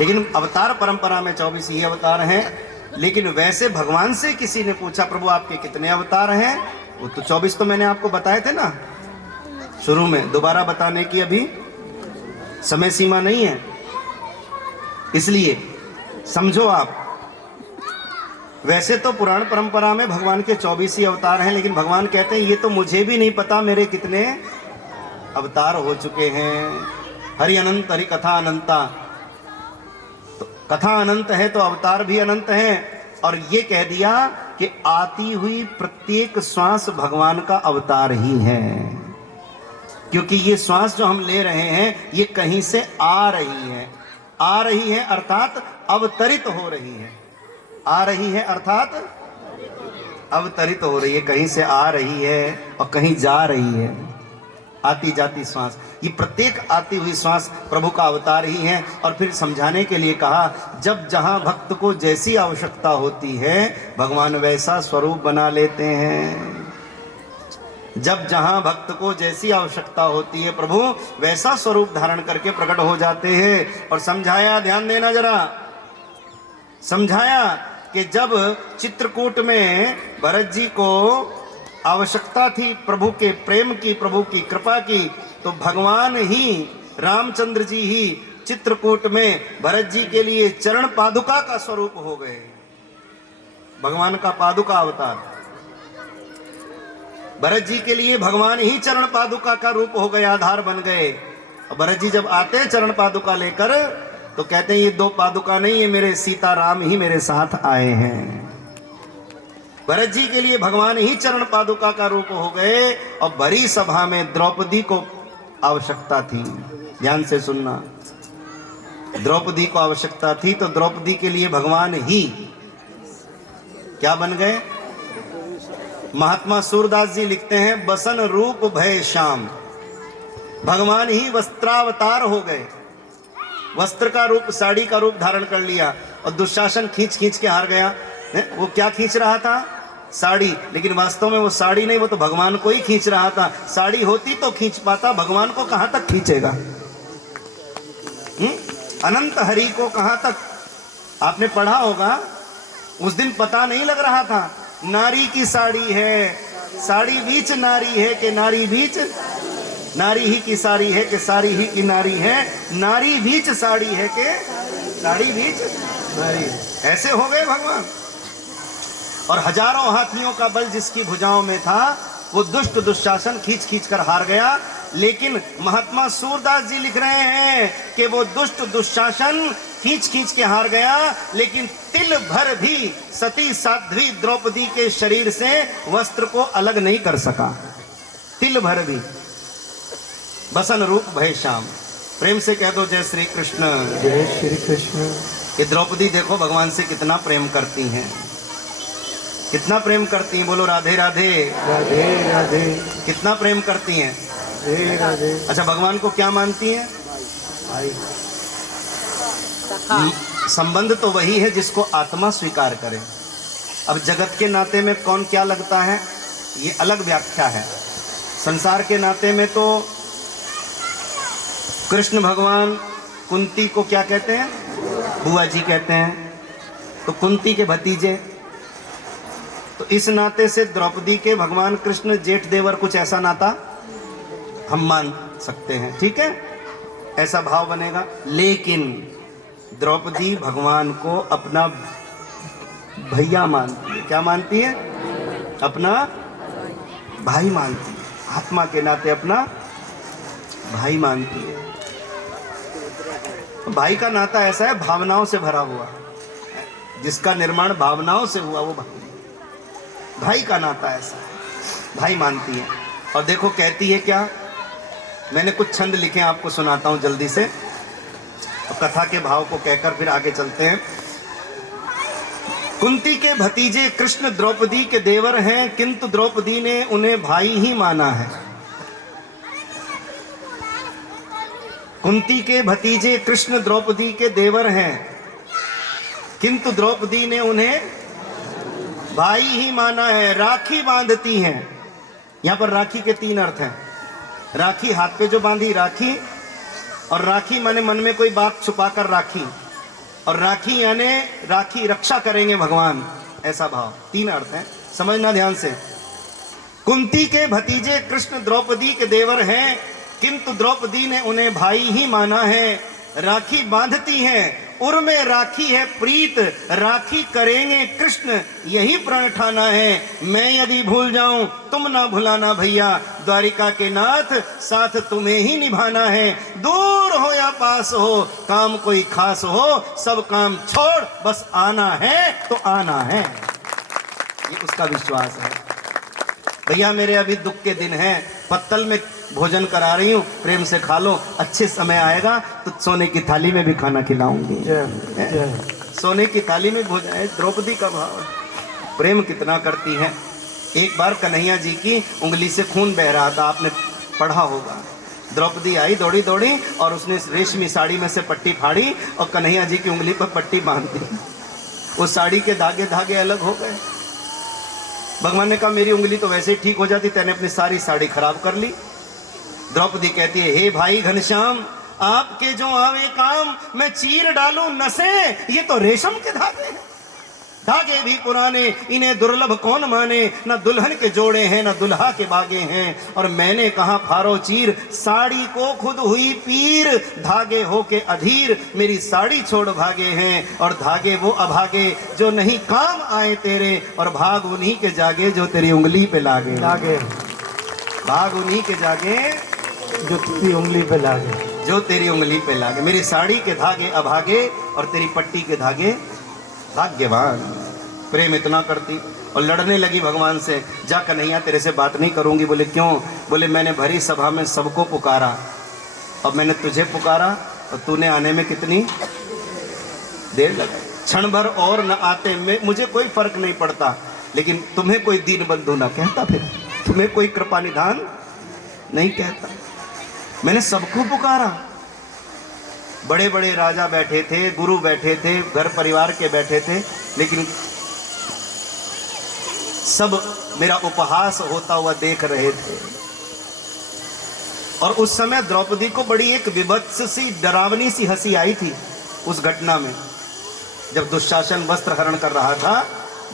लेकिन अवतार परंपरा में 24 ही अवतार हैं। लेकिन वैसे भगवान से किसी ने पूछा प्रभु आपके कितने अवतार हैं? वो तो 24 तो मैंने आपको बताए थे ना शुरू में, दोबारा बताने की अभी समय सीमा नहीं है, इसलिए समझो आप। वैसे तो पुराण परंपरा में भगवान के 24 ही अवतार हैं, लेकिन भगवान कहते हैं ये तो मुझे भी नहीं पता मेरे कितने अवतार हो चुके हैं। हरि अनंत, हरि कथा अनंता, तो कथा अनंत है तो अवतार भी अनंत हैं। और ये कह दिया कि आती हुई प्रत्येक श्वास भगवान का अवतार ही है, क्योंकि ये श्वास जो हम ले रहे हैं ये कहीं से आ रही है। आ रही है अर्थात अवतरित हो रही है, आ रही है अर्थात अवतरित हो रही है, कहीं से आ रही है और कहीं जा रही है। आती जाती श्वास, ये प्रत्येक आती हुई श्वास प्रभु का अवतार ही है। और फिर समझाने के लिए कहा, जब जहां भक्त को जैसी आवश्यकता होती है भगवान वैसा स्वरूप बना लेते हैं। जब जहां भक्त को जैसी आवश्यकता होती है प्रभु वैसा स्वरूप धारण करके प्रकट हो जाते हैं। और समझाया, ध्यान देना जरा, समझाया कि जब चित्रकूट में भरत जी को आवश्यकता थी प्रभु के प्रेम की, प्रभु की कृपा की, तो भगवान ही, रामचंद्र जी ही चित्रकूट में भरत जी के लिए चरण पादुका का स्वरूप हो गए। भगवान का पादुका अवतार, भरत जी के लिए भगवान ही चरण पादुका का रूप हो गए, आधार बन गए। और भरत जी जब आते हैं चरण पादुका लेकर तो कहते हैं ये 2 पादुका नहीं, ये मेरे सीताराम ही मेरे साथ आए हैं। भरत जी के लिए भगवान ही चरण पादुका का रूप हो गए। और भरी सभा में द्रौपदी को आवश्यकता थी, ध्यान से सुनना, द्रौपदी को आवश्यकता थी तो द्रौपदी के लिए भगवान ही क्या बन गए? महात्मा सूरदास जी लिखते हैं, बसन रूप भय श्याम, भगवान ही वस्त्रावतार हो गए। वस्त्र का रूप, साड़ी का रूप धारण कर लिया। और दुशासन खींच खींच के हार गया। वो क्या खींच रहा था? साड़ी, लेकिन वास्तव में वो साड़ी नहीं, वो तो भगवान को ही खींच रहा था। साड़ी होती तो खींच पाता, भगवान को कहां तक खींचेगा? अनंत हरि को कहां तक आपने पढ़ा होगा, उस दिन पता नहीं लग रहा था नारी की साड़ी है, साड़ी बीच नारी है कि नारी बीच, नारी ही की साड़ी है कि साड़ी ही की नारी है, नारी बीच साड़ी है कि साड़ी बीच नारी, ऐसे हो गए भगवान। और हजारों हाथियों का बल जिसकी भुजाओं में था, वो दुष्ट दुशासन खींच खींच कर हार गया। लेकिन महात्मा सूरदास जी लिख रहे हैं कि वो दुष्ट दुशासन खींच खींच के हार गया, लेकिन तिल भर भी सती साध्वी द्रौपदी के शरीर से वस्त्र को अलग नहीं कर सका। तिल भर भी। बसन रूप भय श्याम। प्रेम से कह दो जय श्री कृष्ण। जय श्री कृष्ण। ये द्रौपदी देखो भगवान से कितना प्रेम करती हैं, कितना प्रेम करती हैं। बोलो राधे राधे। राधे राधे। कितना प्रेम करती हैं। राधे राधे। अच्छा, भगवान को क्या मानती हैं? भाई। संबंध तो वही है जिसको आत्मा स्वीकार करे। अब जगत के नाते में कौन क्या लगता है, ये अलग व्याख्या है। संसार के नाते में तो कृष्ण भगवान कुंती को क्या कहते हैं? बुआ जी कहते हैं। तो कुंती के भतीजे, तो इस नाते से द्रौपदी के भगवान कृष्ण जेठ देवर, कुछ ऐसा नाता हम मान सकते हैं। ठीक है, ऐसा भाव बनेगा। लेकिन द्रौपदी भगवान को अपना भैया मानती है। क्या मानती है? अपना भाई मानती है। आत्मा के नाते अपना भाई मानती है। भाई का नाता ऐसा है, भावनाओं से भरा हुआ, जिसका निर्माण भावनाओं से हुआ वो भाई। भाई का नाता ऐसा है, भाई मानती है। और देखो कहती है क्या, मैंने कुछ छंद लिखे आपको सुनाता हूं जल्दी से, कथा के भाव को कहकर फिर आगे चलते हैं। कुंती के भतीजे कृष्ण द्रौपदी के देवर हैं, किंतु द्रौपदी ने उन्हें भाई ही माना है। कुंती के भतीजे कृष्ण द्रौपदी के देवर हैं, किंतु द्रौपदी ने उन्हें भाई ही माना है। राखी बांधती हैं। यहां पर राखी के तीन अर्थ हैं। राखी हाथ पे जो बांधी राखी, और राखी माने मन में कोई बात छुपाकर राखी, और राखी यानी राखी रक्षा करेंगे भगवान, ऐसा भाव। तीन अर्थ हैं, समझना ध्यान से। कुंती के भतीजे कृष्ण द्रौपदी के देवर हैं, किंतु द्रौपदी ने उन्हें भाई ही माना है। राखी बांधती हैं, उर में राखी है प्रीत, राखी करेंगे कृष्ण यही प्रण ठाना है। मैं यदि भूल जाऊं तुम ना भुलाना भैया, द्वारिका के नाथ साथ तुम्हें ही निभाना है। दूर हो या पास हो, काम कोई खास हो, सब काम छोड़ बस आना है तो आना है। ये उसका विश्वास है। भैया मेरे अभी दुख के दिन हैं, पत्तल में भोजन करा रही हूँ, प्रेम से खा लो, अच्छे समय आएगा तो सोने की थाली में भी खाना खिलाऊंगी। सोने की थाली में भोजन है। द्रौपदी का भाव, प्रेम कितना करती है। एक बार कन्हैया जी की उंगली से खून बह रहा था, आपने पढ़ा होगा। द्रौपदी आई दौड़ी दौड़ी और उसने रेशमी साड़ी में से पट्टी फाड़ी और कन्हैया जी की उंगली पर पट्टी बांध दी। वो साड़ी के धागे धागे अलग हो गए। भगवान ने कहा मेरी उंगली तो वैसे ही ठीक हो जाती, तेने अपनी सारी साड़ी खराब कर ली। द्रौपदी कहती है, हे भाई घनश्याम, आपके जो आवे काम मैं चीर डालूं नसे, ये तो रेशम के धागे हैं। धागे भी पुराने, इन्हें दुर्लभ कौन माने। न दुल्हन के जोड़े हैं न दुल्हा के बागे हैं। और मैंने कहा फारो चीर, साड़ी को खुद हुई पीर, धागे हो के अधीर मेरी साड़ी छोड़ भागे हैं। और धागे वो अभागे जो नहीं काम आए तेरे, और भाग उन्हीं के जागे जो तेरी उंगली पे लागे। भाग उन्हीं के जागे जो तेरी उंगली पे लागे, जो तेरी उंगली पे लागे। मेरी साड़ी के धागे अभागे और तेरी पट्टी के धागे भाग्यवान। प्रेम इतना करती और लड़ने लगी भगवान से, जा कन्हैया तेरे से बात नहीं करूंगी। बोले क्यों? बोले मैंने भरी सभा में सबको पुकारा, अब मैंने तुझे पुकारा और तूने आने में कितनी देर लगा। क्षण भर और न आते में मुझे कोई फर्क नहीं पड़ता, लेकिन तुम्हें कोई दीन बंधु ना कहता, फिर तुम्हें कोई कृपा निधान नहीं कहता। मैंने सबको पुकारा। बड़े बड़े राजा बैठे थे, गुरु बैठे थे, घर परिवार के बैठे थे, लेकिन सब मेरा उपहास होता हुआ देख रहे थे। और उस समय द्रौपदी को बड़ी एक विभत्स सी डरावनी सी हंसी आई थी। उस घटना में, जब दुशासन वस्त्र हरण कर रहा था,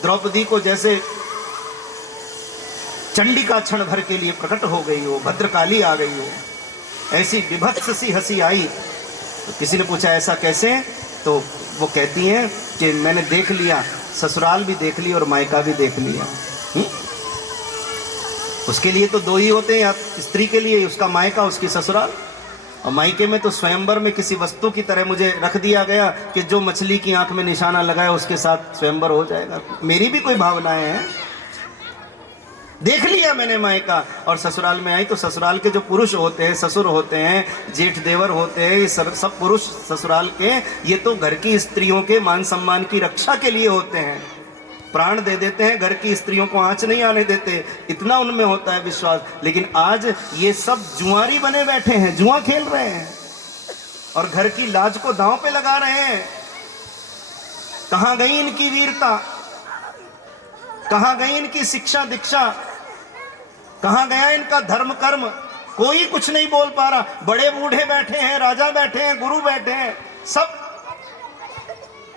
द्रौपदी को जैसे चंडिका क्षण भर के लिए प्रकट हो गई हो, भद्रकाली आ गई हो, ऐसी विभत्स सी हंसी आई। तो किसी ने पूछा ऐसा कैसे? तो वो कहती हैं कि मैंने देख लिया, ससुराल भी देख लिया और मायका भी देख लिया। उसके लिए तो दो ही होते हैं, या स्त्री के लिए उसका मायका, उसकी ससुराल। और मायके में तो स्वयंवर में किसी वस्तु की तरह मुझे रख दिया गया कि जो मछली की आंख में निशाना लगाया उसके साथ स्वयंवर हो जाएगा। मेरी भी कोई भावनाएं हैं, देख लिया मैंने मायका। और ससुराल में आई तो ससुराल के जो पुरुष होते हैं, ससुर होते हैं, जेठ देवर होते हैं, ये सब पुरुष ससुराल के, ये तो घर की स्त्रियों के मान सम्मान की रक्षा के लिए होते हैं, प्राण दे देते हैं, घर की स्त्रियों को आंच नहीं आने देते, इतना उनमें होता है विश्वास। लेकिन आज ये सब जुआरी बने बैठे हैं, जुआ खेल रहे हैं और घर की लाज को दांव पे लगा रहे हैं। कहां गई इनकी वीरता, कहां गई इनकी शिक्षा दीक्षा, कहां गया इनका धर्म कर्म? कोई कुछ नहीं बोल पा रहा। बड़े बूढ़े बैठे हैं, राजा बैठे हैं, गुरु बैठे हैं, सब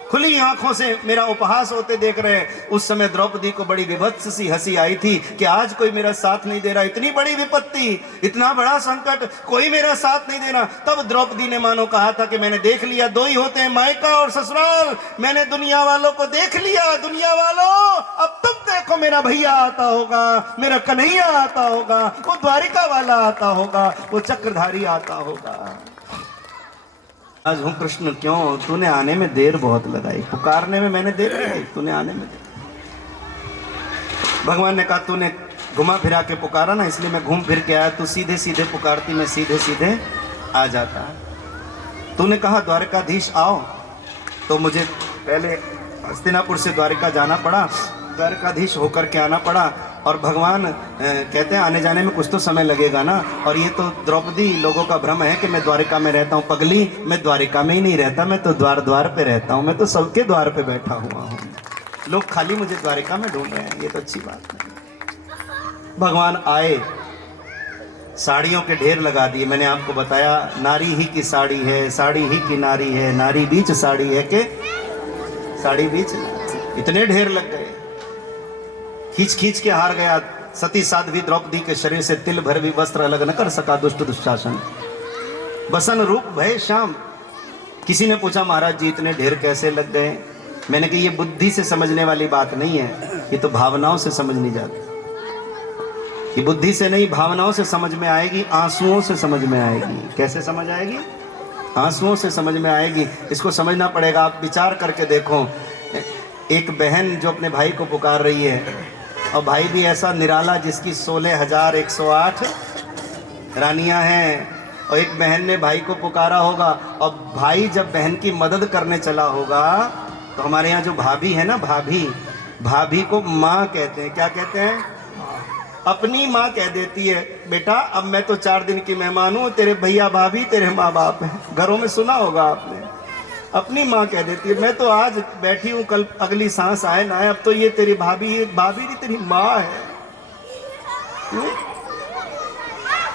खुली आंखों से मेरा उपहास होते देख रहे हैं। उस समय द्रौपदी को बड़ी विभत्स सी हंसी आई थी कि आज कोई मेरा साथ नहीं दे रहा, इतनी बड़ी विपत्ति, इतना बड़ा संकट, कोई मेरा साथ नहीं दे रहा। तब द्रौपदी ने मानो कहा था कि मैंने देख लिया, दो ही होते हैं, मायका और ससुराल। मैंने दुनिया वालों को देख लिया। दुनिया वालों, अब तुम देखो, मेरा भैया आता होगा, मेरा कन्हैया आता होगा, वो द्वारिका वाला आता होगा, वो चक्रधारी आता होगा। आज हूँ कृष्ण, क्यों? तूने आने में देर बहुत लगाई, पुकारने में मैंने देर लगाई, तूने आने में देर। भगवान ने कहा तूने घुमा फिरा के पुकारा ना, इसलिए मैं घूम फिर के आया। तू सीधे सीधे पुकारती, मैं सीधे सीधे आ जाता। तूने कहा द्वारकाधीश आओ, तो मुझे पहले हस्तिनापुर से द्वारिका जाना पड़ा, द्वारकाधीश होकर के आना पड़ा। और भगवान कहते हैं आने जाने में कुछ तो समय लगेगा ना। और ये तो द्रौपदी लोगों का भ्रम है कि मैं द्वारिका में रहता हूँ। पगली, मैं द्वारिका में ही नहीं रहता, मैं तो द्वार द्वार पे रहता हूँ, मैं तो सबके द्वार पे बैठा हुआ हूँ। लोग खाली मुझे द्वारिका में ढूंढ रहे हैं, ये तो अच्छी बात नहीं। भगवान आए, साड़ियों के ढेर लगा दिए। मैंने आपको बताया नारी ही की साड़ी है, साड़ी ही की नारी है, नारी बीच साड़ी है के साड़ी बीच, इतने ढेर लग गए। खींच खींच के हार गया। सती साध्वी द्रौपदी के शरीर से तिल भर भी वस्त्र अलग न कर सका दुष्ट दुशासन। बसन रूप भय श्याम। किसी ने पूछा महाराज जी इतने ढेर कैसे लग गए? मैंने कहा ये बुद्धि से समझने वाली बात नहीं है, ये तो भावनाओं से समझनी जाती। ये बुद्धि से नहीं, भावनाओं से समझ में आएगी, आंसुओं से समझ में आएगी। कैसे समझ आएगी? आंसुओं से समझ में आएगी। इसको समझना पड़ेगा। आप विचार करके देखो, एक बहन जो अपने भाई को पुकार रही है, और भाई भी ऐसा निराला जिसकी 16,108 रानियां हैं, और एक बहन ने भाई को पुकारा होगा, और भाई जब बहन की मदद करने चला होगा तो हमारे यहाँ जो भाभी है ना, भाभी को माँ कहते हैं। क्या कहते हैं? अपनी माँ कह देती है, बेटा अब मैं तो 4 दिन की मेहमान हूँ, तेरे भैया भाभी तेरे माँ बाप हैं। घरों में सुना होगा आपने, अपनी माँ कह देती है। मैं तो आज बैठी हूँ, कल अगली सांस आए ना आए, अब तो ये तेरी भाभी नहीं तेरी माँ है।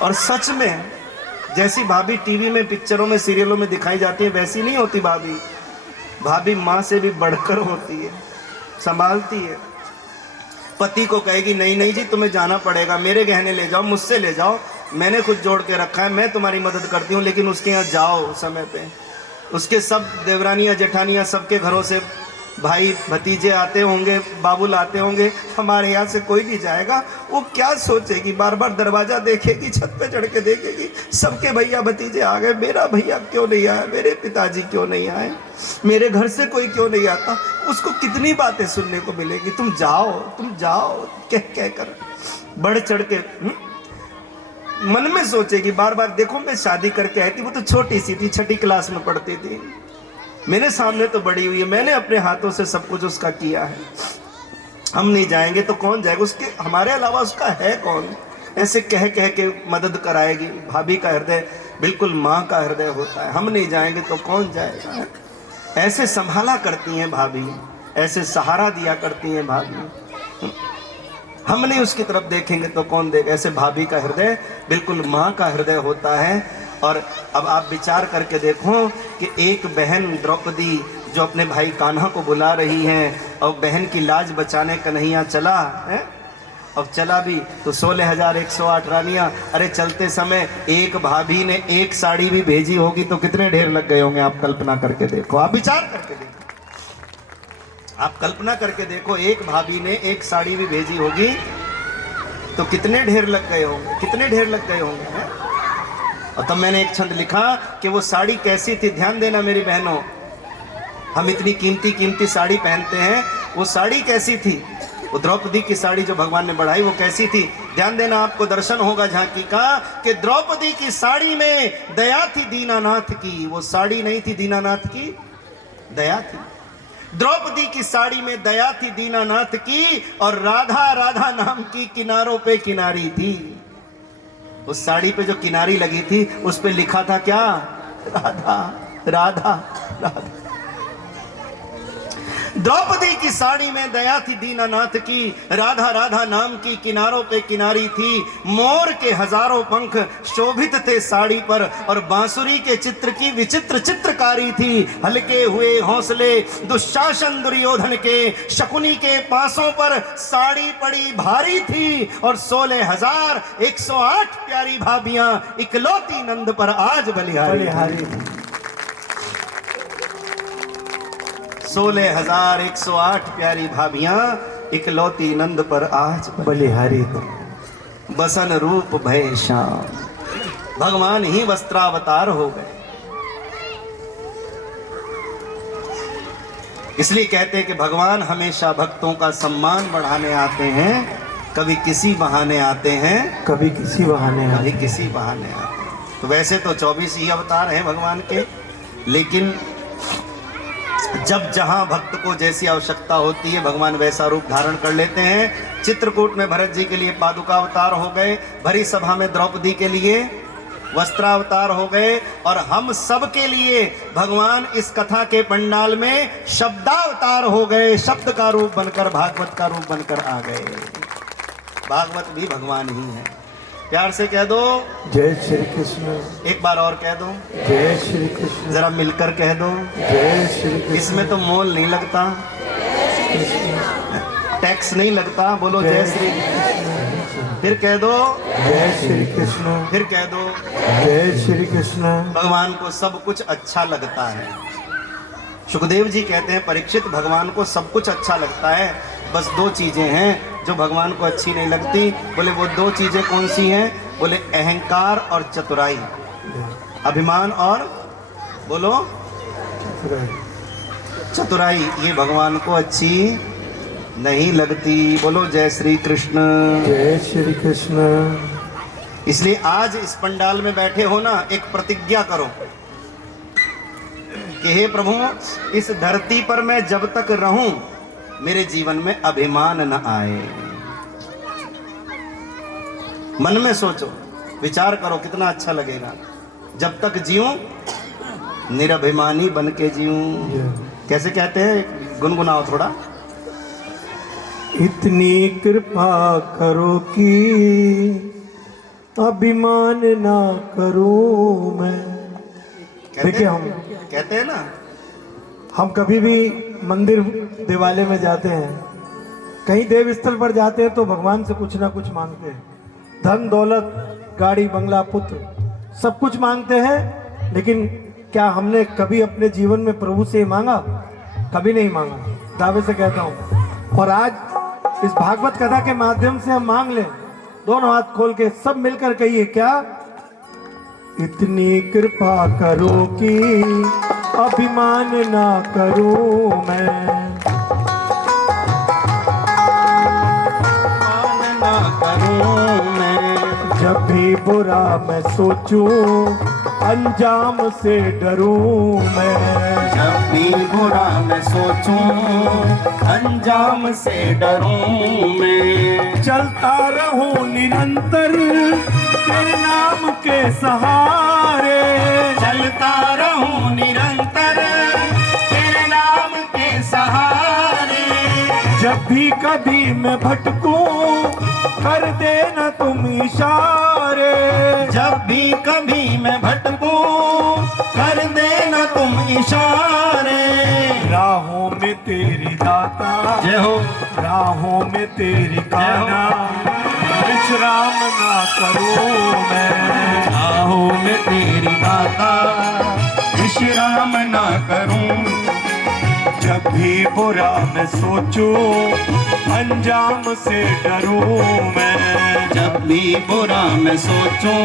और सच में जैसी भाभी टीवी में, पिक्चरों में, सीरियलों में दिखाई जाती है, वैसी नहीं होती भाभी। भाभी माँ से भी बढ़कर होती है, संभालती है। पति को कहेगी नहीं नहीं जी तुम्हें जाना पड़ेगा, मेरे गहने ले जाओ, मुझसे ले जाओ, मैंने खुद जोड़ के रखा है, मैं तुम्हारी मदद करती हूँ, लेकिन उसके यहाँ जाओ समय पे। उसके सब देवरानियाँ जेठानियाँ सबके घरों से भाई भतीजे आते होंगे, बाबुल आते होंगे, हमारे यहाँ से कोई नहीं जाएगा। वो क्या सोचेगी? बार बार दरवाज़ा देखेगी, छत पे चढ़ के देखेगी, सबके भैया भतीजे आ गए, मेरा भैया क्यों नहीं आया, मेरे पिताजी क्यों नहीं आए, मेरे घर से कोई क्यों नहीं आता। उसको कितनी बातें सुनने को मिलेगी, तुम जाओ कह कर बढ़ चढ़ के मन में सोचेगी बार बार। देखो मैं शादी करके आई थी, वो तो छोटी सी थी, 6ठी क्लास में पढ़ती थी, मेरे सामने तो बड़ी हुई है, मैंने अपने हाथों से सब कुछ उसका किया है। हम नहीं जाएंगे तो कौन जाएगा? उसके हमारे अलावा उसका है कौन? ऐसे कह कह के मदद कराएगी। भाभी का हृदय बिल्कुल माँ का हृदय होता है। हम नहीं जाएंगे तो कौन जाएगा? ऐसे संभाला करती हैं भाभी, ऐसे सहारा दिया करती हैं भाभी। हम नहीं उसकी तरफ देखेंगे तो कौन देगा? ऐसे भाभी का हृदय बिल्कुल माँ का हृदय होता है। और अब आप विचार करके देखो कि एक बहन द्रौपदी जो अपने भाई कान्हा को बुला रही हैं और बहन की लाज बचाने कन्हैया चला है। अब चला भी तो 16,108 रानियां। अरे चलते समय एक भाभी ने एक साड़ी भी भेजी होगी तो कितने ढेर लग गए होंगे, आप कल्पना करके देखो, आप विचार करके देखो, आप कल्पना करके देखो, एक भाभी ने एक साड़ी भी भेजी होगी तो कितने ढेर लग गए होंगे, कितने ढेर लग गए होंगे है? और तब मैंने एक छंद लिखा कि वो साड़ी कैसी थी। ध्यान देना मेरी बहनों, हम इतनी कीमती कीमती साड़ी पहनते हैं, वो साड़ी कैसी थी, वो द्रौपदी की साड़ी जो भगवान ने बढ़ाई वो कैसी थी। ध्यान देना, आपको दर्शन होगा झांकी का कि द्रौपदी की साड़ी में दया थी दीनानाथ की। वो साड़ी नहीं थी दीनानाथ की, दया थी। द्रौपदी की साड़ी में दया थी दीनानाथ की, और राधा राधा नाम की किनारों पे किनारी थी। उस साड़ी पे जो किनारी लगी थी उस पे लिखा था क्या, राधा राधा राधा। द्रौपदी की साड़ी में दया थी दीनानाथ की, राधा राधा नाम की किनारों पे किनारी थी। मोर के हजारों पंख शोभित थे साड़ी पर, और बांसुरी के चित्र की विचित्र चित्रकारी थी। हल्के हुए हौसले दुशासन दुर्योधन के, शकुनी के पासों पर साड़ी पड़ी भारी थी। और 16,108 प्यारी भाभियां इकलौती नंद पर आज बलिहारी। 16,108 प्यारी भाभियां इकलौती नंद पर आज बलिहारी। बसन रूप भय श्याम, भगवान ही वस्त्रावतार हो गए। इसलिए कहते हैं कि भगवान हमेशा भक्तों का सम्मान बढ़ाने आते हैं, कभी किसी बहाने आते हैं, कभी किसी बहाने आते कभी किसी बहाने आते हैं। तो वैसे तो 24 ही अवतार हैं भगवान के, लेकिन जब जहां भक्त को जैसी आवश्यकता होती है भगवान वैसा रूप धारण कर लेते हैं। चित्रकूट में भरत जी के लिए पादुका अवतार हो गए, भरी सभा में द्रौपदी के लिए वस्त्रावतार हो गए, और हम सब के लिए भगवान इस कथा के पंडाल में शब्दावतार हो गए। शब्द का रूप बनकर, भागवत का रूप बनकर आ गए। भागवत भी भगवान ही है। प्यार से कह दो जय श्री कृष्ण। एक बार और कह दो जय श्री कृष्ण। जरा मिलकर कह दो जय श्री कृष्ण। इसमें तो मोल नहीं लगता, टैक्स नहीं लगता। बोलो जय श्री कृष्ण। फिर कह दो जय श्री कृष्ण। फिर कह दो जय श्री कृष्ण। भगवान को सब कुछ अच्छा लगता है। सुखदेव जी कहते हैं परीक्षित, भगवान को सब कुछ अच्छा लगता है, बस दो चीजें हैं जो भगवान को अच्छी नहीं लगती। बोले वो दो चीजें कौन सी हैं? बोले अहंकार और चतुराई, अभिमान और बोलो चतुराई, ये भगवान को अच्छी नहीं लगती। बोलो जय श्री कृष्ण। जय श्री कृष्ण। इसलिए आज इस पंडाल में बैठे हो ना, एक प्रतिज्ञा करो कि हे प्रभु, इस धरती पर मैं जब तक रहूं मेरे जीवन में अभिमान न आए। मन में सोचो, विचार करो कितना अच्छा लगेगा जब तक जीऊं निरभिमानी बन के जीऊं। कैसे कहते हैं, गुनगुनाओ थोड़ा। इतनी कृपा करो कि अभिमान ना करूं मैं। देखिए, हम कहते हैं ना, हम कभी भी मंदिर दिवाले में जाते हैं, कहीं देव स्थल पर जाते हैं तो भगवान से कुछ ना कुछ मांगते हैं। धन दौलत, गाड़ी बंगला, पुत्र, सब कुछ मांगते हैं। लेकिन क्या हमने कभी अपने जीवन में प्रभु से मांगा? कभी नहीं मांगा, दावे से कहता हूँ। और आज इस भागवत कथा के माध्यम से हम मांग लें, दोनों हाथ खोल के सब मिलकर कहिए क्या? इतनी कृपा करो कि अभिमान ना करूं मैं, ना करूं मैं। जब भी बुरा मैं सोचूं अंजाम से डरूं मैं। जब भी बुरा मैं सोचूं अंजाम से डरूं मैं। चलता रहूं निरंतर तेरे नाम के सहारे। चलता रहूं निरंतर तेरे नाम के सहारे। जब भी कभी मैं भटकूं कर देना तुम इशारे। जब भी कभी मैं भटकूं कर देना तुम इशारे। राहों में तेरी दाता, जय हो। राहों में तेरी काना, विश्राम ना करूं मैं। राहों में तेरी दाता विश्राम ना करूं। जब भी बुरा मैं सोचूं अंजाम से डरूं मैं। जब भी बुरा मैं सोचूं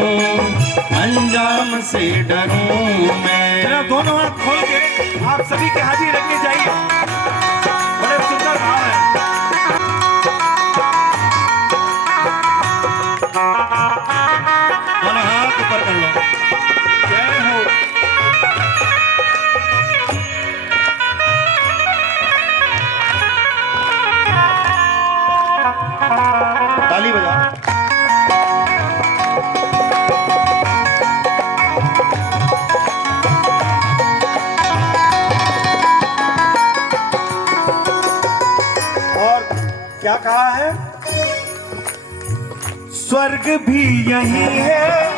अंजाम से डरूं मैं। जरा दोनों हाथ खोल के आप सभी के हाजिर रख के जाइए। बड़े सुंदर भाव है। दोनों हाथ ऊपर कर लो। जय हो। ताली बजा। और क्या कहा है? स्वर्ग भी यही है,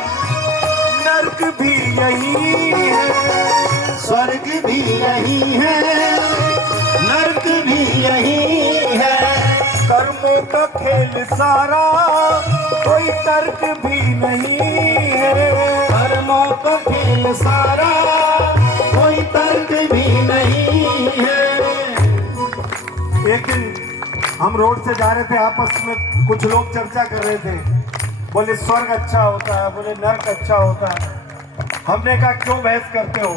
नर्क भी यही है। स्वर्ग भी यही है, नर्क भी यही है। कर्मों का खेल सारा, कोई तर्क भी नहीं है। कर्मों का खेल सारा, कोई तर्क भी नहीं है। एक दिन हम रोड से जा रहे थे, आपस में कुछ लोग चर्चा कर रहे थे। बोले स्वर्ग अच्छा होता है, बोले नर्क अच्छा होता है। हमने कहा क्यों बहस करते हो?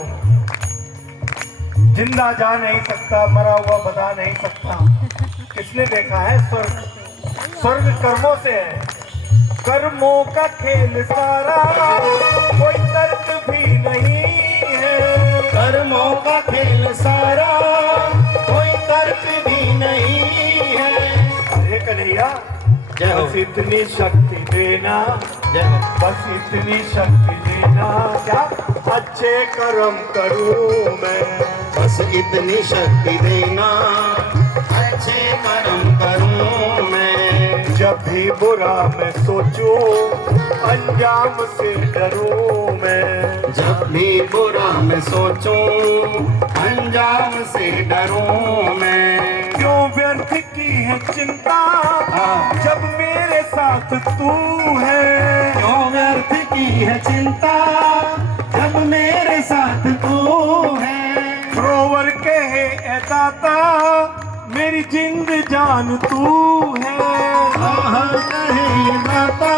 जिंदा जा नहीं सकता, मरा हुआ बता नहीं सकता। किसने देखा है स्वर्ग? स्वर्ग कर्मों से है। कर्मों का खेल सारा, कोई तर्क भी नहीं है। कर्मों का खेल सारा, कोई तर्क भी नहीं है। अरे कन्हैया, जय हो। बस इतनी शक्ति देना, जय हो। बस इतनी शक्ति देना। क्या अच्छे कर्म करूं मैं? बस इतनी शक्ति देना, अच्छे कर्म करूं मैं। जब भी बुरा मैं सोचूं अंजाम से डरूं मैं। जब भी बुरा मैं सोचूं अंजाम से डरूं मैं। क्यों व्यर्थ की है चिंता, जब मेरे साथ तू है। क्यों व्यर्थ की है चिंता, जब मेरे साथ तू है। रोवर कहे ए दाता, मेरी जिंद जान तू है। आहा कहे दाता,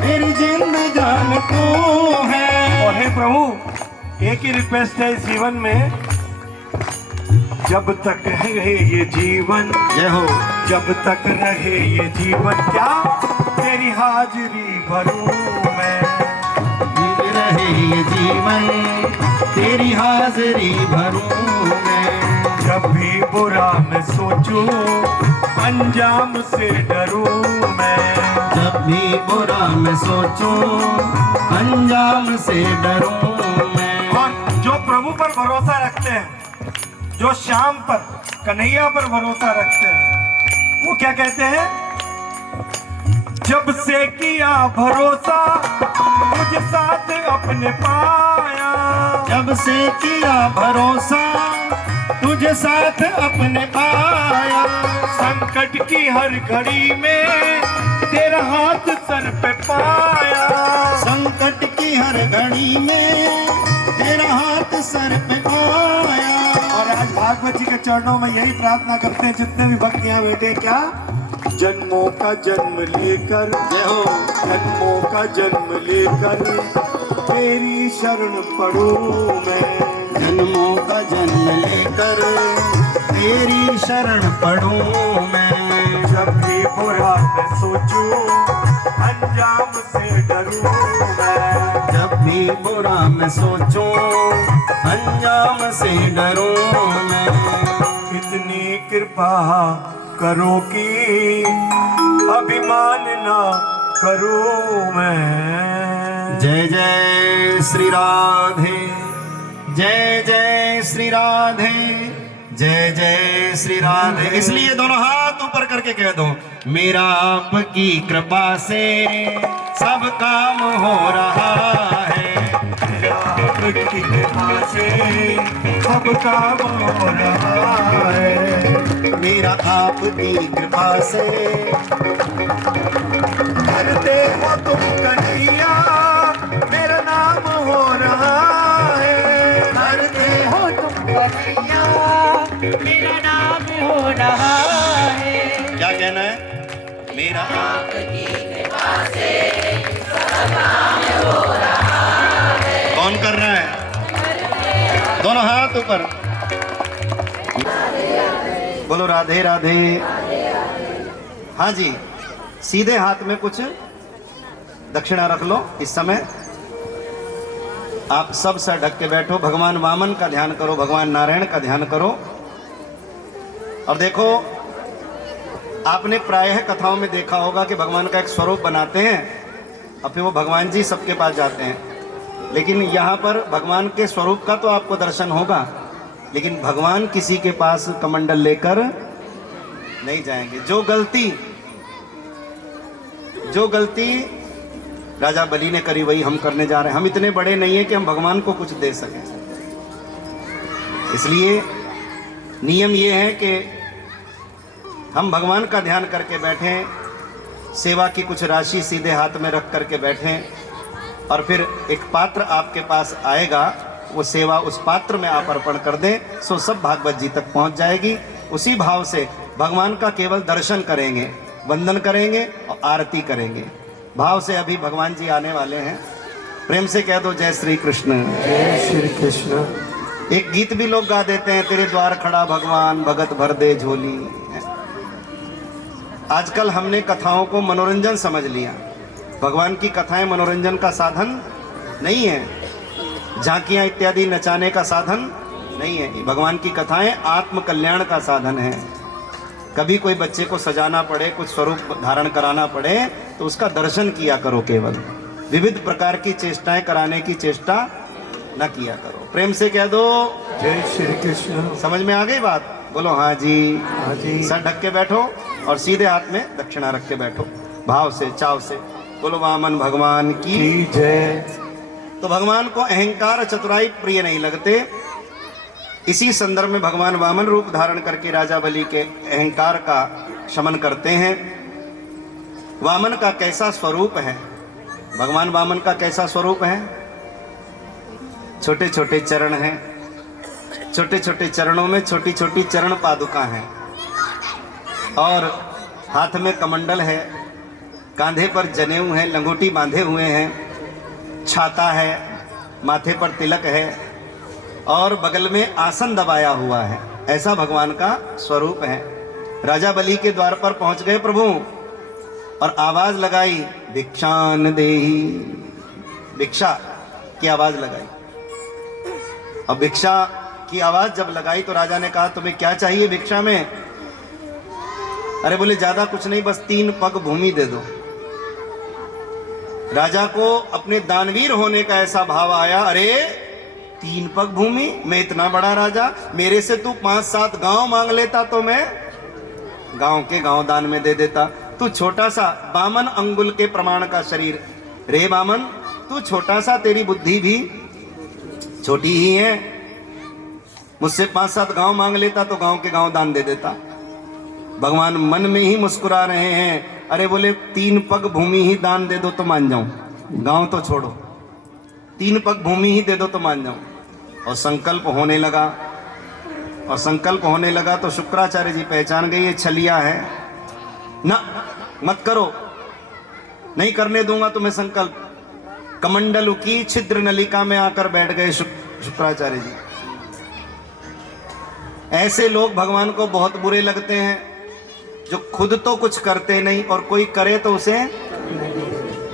मेरी जिंद जान तू है। और हे प्रभु, एक ही रिक्वेस्ट है इस जीवन में, जब तक रहे ये जीवन, जय हो। जब तक रहे ये जीवन, क्या तेरी हाजिरी भरूं मैं। जीव रहे ये जीवन, तेरी हाजिरी भरूं मैं। जब भी बुरा मैं सोचूं अंजाम से डरूं मैं। जब भी बुरा मैं सोचूं अंजाम से डरूं मैं। और जो प्रभु पर भरोसा रखते हैं, जो श्याम पर, कन्हैया पर भरोसा रखते हैं, वो क्या कहते हैं? जब से किया भरोसा, मुझे साथ अपने पाया। जब से किया भरोसा, तुझे साथ अपने पाया। संकट की हर घड़ी में तेरा हाथ सर पे पाया। संकट की हर घड़ी में तेरा हाथ सर पे पाया। और आज भागवत जी के चरणों में यही प्रार्थना करते हैं जितने भी भक्त यहाँ बैठे हैं, क्या जन्मों का जन्म लेकर, जय हो। जन्मों का जन्म लेकर तेरी शरण पढ़ूं मैं। जन्मों का जन्म लेकर तेरी शरण पढ़ूं मैं। जब भी बुरा मैं सोचूं अंजाम से डरूं मैं। जब भी बुरा मैं सोचूं अंजाम से डरूं मैं। इतनी कृपा करो कि अभिमान ना करूं मैं। जय जय श्री राधे, जय जय श्री राधे, जय जय श्री राधे। इसलिए दोनों हाथ ऊपर करके कह दो, मेरा आपकी कृपा से सब काम हो रहा है। आपकी कृपा से सब काम हो रहा है। मेरा आपकी कृपा से करते हो तुम कन्हैया मेरा नाम हो रहा है। करते हो तुम कन्हैया मेरा नाम हो रहा है। क्या कहना है? मेरा आपकी कृपा से सब काम हो रहा है। कौन कर रहा है? दोनों हाथ ऊपर। बोलो राधे राधे। हाँ जी, सीधे हाथ में कुछ दक्षिणा रख लो। इस समय आप सब सर ढक के बैठो। भगवान वामन का ध्यान करो, भगवान नारायण का ध्यान करो। और देखो, आपने प्रायः कथाओं में देखा होगा कि भगवान का एक स्वरूप बनाते हैं और फिर वो भगवान जी सबके पास जाते हैं। लेकिन यहाँ पर भगवान के स्वरूप का तो आपको दर्शन होगा, लेकिन भगवान किसी के पास कमंडल लेकर नहीं जाएंगे। जो गलती राजा बलि ने करी वही हम करने जा रहे हैं। हम इतने बड़े नहीं हैं कि हम भगवान को कुछ दे सकें। इसलिए नियम ये है कि हम भगवान का ध्यान करके बैठें, सेवा की कुछ राशि सीधे हाथ में रख करके बैठें और फिर एक पात्र आपके पास आएगा, वो सेवा उस पात्र में आप अर्पण कर दें, सो सब भागवत जी तक पहुंच जाएगी। उसी भाव से भगवान का केवल दर्शन करेंगे, वंदन करेंगे और आरती करेंगे। भाव से अभी भगवान जी आने वाले हैं। प्रेम से कह दो जय श्री कृष्ण। जय श्री कृष्ण। एक गीत भी लोग गा देते हैं, तेरे द्वार खड़ा भगवान भगत भर दे झोली। आजकल हमने कथाओं को मनोरंजन समझ लिया। भगवान की कथाएं मनोरंजन का साधन नहीं है, झांकियां इत्यादि नचाने का साधन नहीं है। भगवान की कथाएं आत्म कल्याण का साधन है। कभी कोई बच्चे को सजाना पड़े, कुछ स्वरूप धारण कराना पड़े, तो उसका दर्शन किया करो। केवल विविध प्रकार की चेष्टाएं कराने की चेष्टा न किया करो। प्रेम से कह दो जय श्री कृष्ण। समझ में आ गई बात? बोलो हाँ जी। हाँ जी। सर ढक के बैठो और सीधे हाथ में दक्षिणा रख के बैठो, भाव से, चाव से। बोलो वामन भगवान की जय। तो भगवान को अहंकार चतुराई प्रिय नहीं लगते। इसी संदर्भ में भगवान वामन रूप धारण करके राजा बलि के अहंकार का शमन करते हैं। वामन का कैसा स्वरूप है? भगवान वामन का कैसा स्वरूप है? छोटे छोटे चरण हैं, छोटे छोटे चरणों में छोटी छोटी चरण पादुका हैं और हाथ में कमंडल है, कांधे पर जनेऊ है, लंगोटी बांधे हुए हैं, छाता है, माथे पर तिलक है और बगल में आसन दबाया हुआ है। ऐसा भगवान का स्वरूप है। राजा बलि के द्वार पर पहुंच गए प्रभु और आवाज लगाई, भिक्षान देहि। भिक्षा की आवाज लगाई और भिक्षा की आवाज जब लगाई तो राजा ने कहा, तुम्हें क्या चाहिए भिक्षा में? अरे बोले ज्यादा कुछ नहीं, बस 3 पग भूमि दे दो। राजा को अपने दानवीर होने का ऐसा भाव आया, अरे 3 पग भूमि, मैं इतना बड़ा राजा, मेरे से तू 5-7 गांव मांग लेता तो मैं गांव के गांव दान में दे देता। तू छोटा सा बामन अंगुल के प्रमाण का शरीर, रे बामन तू छोटा सा, तेरी बुद्धि भी छोटी ही है। मुझसे 5-7 गांव मांग लेता तो गांव के गांव दान दे देता। भगवान मन में ही मुस्कुरा रहे हैं, अरे बोले 3 पग भूमि ही दान दे दो तो मान जाऊं, गांव तो छोड़ो, 3 पग भूमि ही दे दो तो मान जाऊं। और संकल्प होने लगा, और संकल्प होने लगा तो शुक्राचार्य जी पहचान गए ये छलिया है ना, मत करो, नहीं करने दूंगा तुम्हें संकल्प। कमंडलू की छिद्र नलिका में आकर बैठ गए शुक्राचार्य जी। ऐसे लोग भगवान को बहुत बुरे लगते हैं, जो खुद तो कुछ करते नहीं और कोई करे तो उसे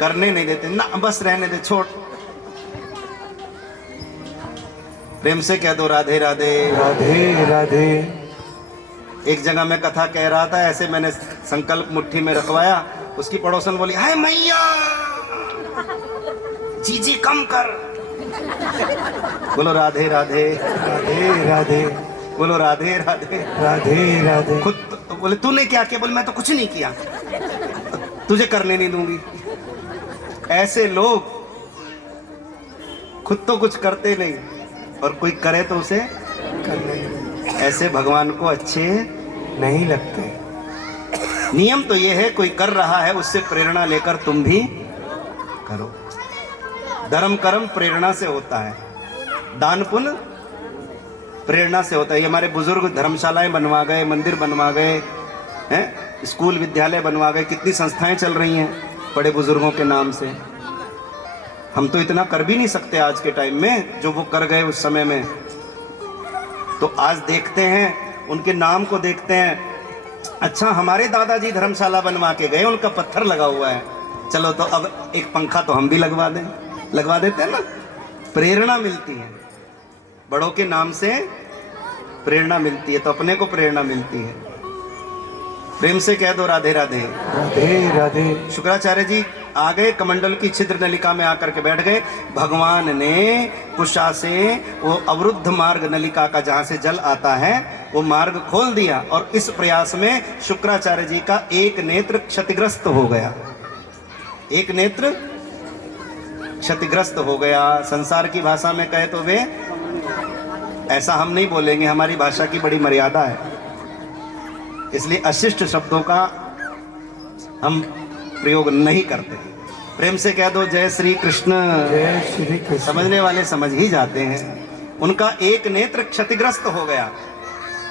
करने नहीं देते। ना बस रहने दे, छोड़। प्रेम से कह दो राधे राधे। राधे राधे। एक जगह मैं कथा कह रहा था, ऐसे मैंने संकल्प मुट्ठी में रखवाया, उसकी पड़ोसन बोली, हाय मैया जी कम कर। बोलो राधे राधे। राधे राधे। बोलो राधे राधे। राधे राधे। खुद तो बोले तूने क्या किया? बोले मैं तो कुछ नहीं किया, तुझे करने नहीं दूंगी। ऐसे लोग खुद तो कुछ करते नहीं और कोई करे तो उसे करने ऐसे भगवान को अच्छे नहीं लगते। नियम तो ये है, कोई कर रहा है उससे प्रेरणा लेकर तुम भी करो। धर्म कर्म प्रेरणा से होता है, दान पुण्य प्रेरणा से होता है। ये हमारे बुजुर्ग धर्मशालाएं बनवा गए, मंदिर बनवा गए हैं, स्कूल विद्यालय बनवा गए, कितनी संस्थाएं चल रही हैं बड़े बुजुर्गों के नाम से। हम तो इतना कर भी नहीं सकते आज के टाइम में जो वो कर गए उस समय में। तो आज देखते हैं, उनके नाम को देखते हैं, अच्छा हमारे दादाजी धर्मशाला बनवा के गए, उनका पत्थर लगा हुआ है, चलो तो अब एक पंखा तो हम भी लगवा दें। लगवा देते हैं ना, प्रेरणा मिलती है, बड़ों के नाम से प्रेरणा मिलती है, तो अपने को प्रेरणा मिलती है। प्रेम से कह दो राधे राधे। राधे राधे। शुक्राचार्य जी आ गए, कमंडल की छिद्र नलिका में आकर के बैठ गए। भगवान ने कुशा से वो अवरुद्ध मार्ग नलिका का जहां से जल आता है वो मार्ग खोल दिया, और इस प्रयास में शुक्राचार्य जी का एक नेत्र क्षतिग्रस्त हो गया। एक नेत्र क्षतिग्रस्त हो गया। संसार की भाषा में कहे तो वे, ऐसा हम नहीं बोलेंगे, हमारी भाषा की बड़ी मर्यादा है, इसलिए अशिष्ट शब्दों का हम प्रयोग नहीं करते। प्रेम से कह दो जय श्री कृष्ण। जय श्री कृष्ण। समझने वाले समझ ही जाते हैं। उनका एक नेत्र क्षतिग्रस्त हो गया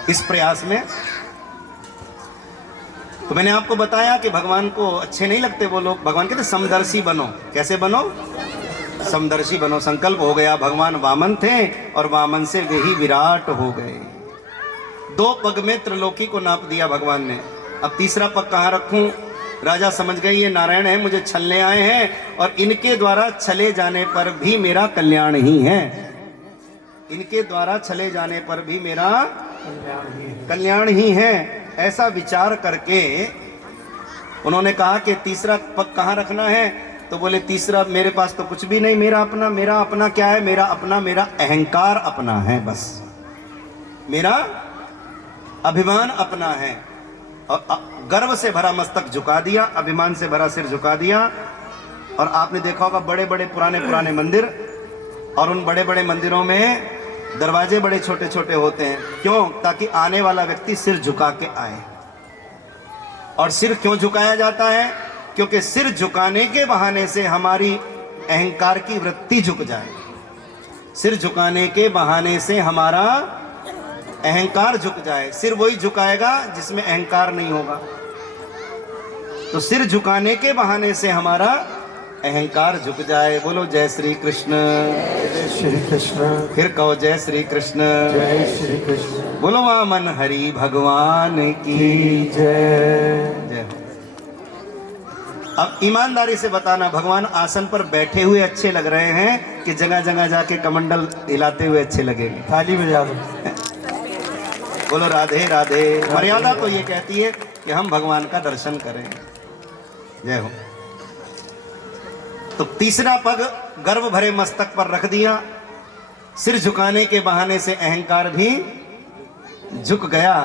इस प्रयास में। तो मैंने आपको बताया कि भगवान को अच्छे नहीं लगते वो लोग। भगवान कहते समदर्शी बनो। कैसे बनो? समदर्शी बनो। संकल्प हो गया। भगवान वामन थे और वामन से वे ही विराट हो गए। 2 पग में त्रिलोकी को नाप दिया भगवान ने। अब तीसरा पग कहाँ रखूं? राजा समझ गए ये नारायण है, मुझे छलने आए हैं और इनके द्वारा छले जाने पर भी मेरा कल्याण ही है। इनके द्वारा छले जाने पर भी मेरा कल्याण ही है। ऐसा विचार करके उन्होंने कहा कि तीसरा पग कहाँ रखना है? तो बोले तीसरा मेरे पास तो कुछ भी नहीं, मेरा अपना क्या है? मेरा अपना, मेरा अहंकार अपना है, बस मेरा अभिमान अपना है। और गर्व से भरा मस्तक झुका दिया, अभिमान से भरा सिर झुका दिया। और आपने देखा होगा बड़े बड़े पुराने मंदिर, और उन बड़े बड़े मंदिरों में दरवाजे बड़े छोटे छोटे होते हैं। क्यों? ताकि आने वाला व्यक्ति सिर झुका के आए। और सिर क्यों झुकाया जाता है? क्योंकि सिर झुकाने के बहाने से हमारी अहंकार की वृत्ति झुक जाए। सिर झुकाने के बहाने से हमारा अहंकार झुक जाए। सिर वही झुकाएगा जिसमें अहंकार नहीं होगा। तो सिर झुकाने के बहाने से हमारा अहंकार झुक जाए। बोलो जय श्री कृष्ण। जय श्री कृष्ण। फिर कहो जय श्री कृष्ण। जय श्री कृष्ण। बोलो वामन हरि भगवान की जय। जय। अब ईमानदारी से बताना, भगवान आसन पर बैठे हुए अच्छे लग रहे हैं कि जगह जगह जाके कमंडल हिलाते हुए अच्छे लगेंगे? ताली बजा दो। बोलो राधे राधे। मर्यादा तो ये कहती है कि हम भगवान का दर्शन करें। जय हो। तो तीसरा पग गर्व भरे मस्तक पर रख दिया। सिर झुकाने के बहाने से अहंकार भी झुक गया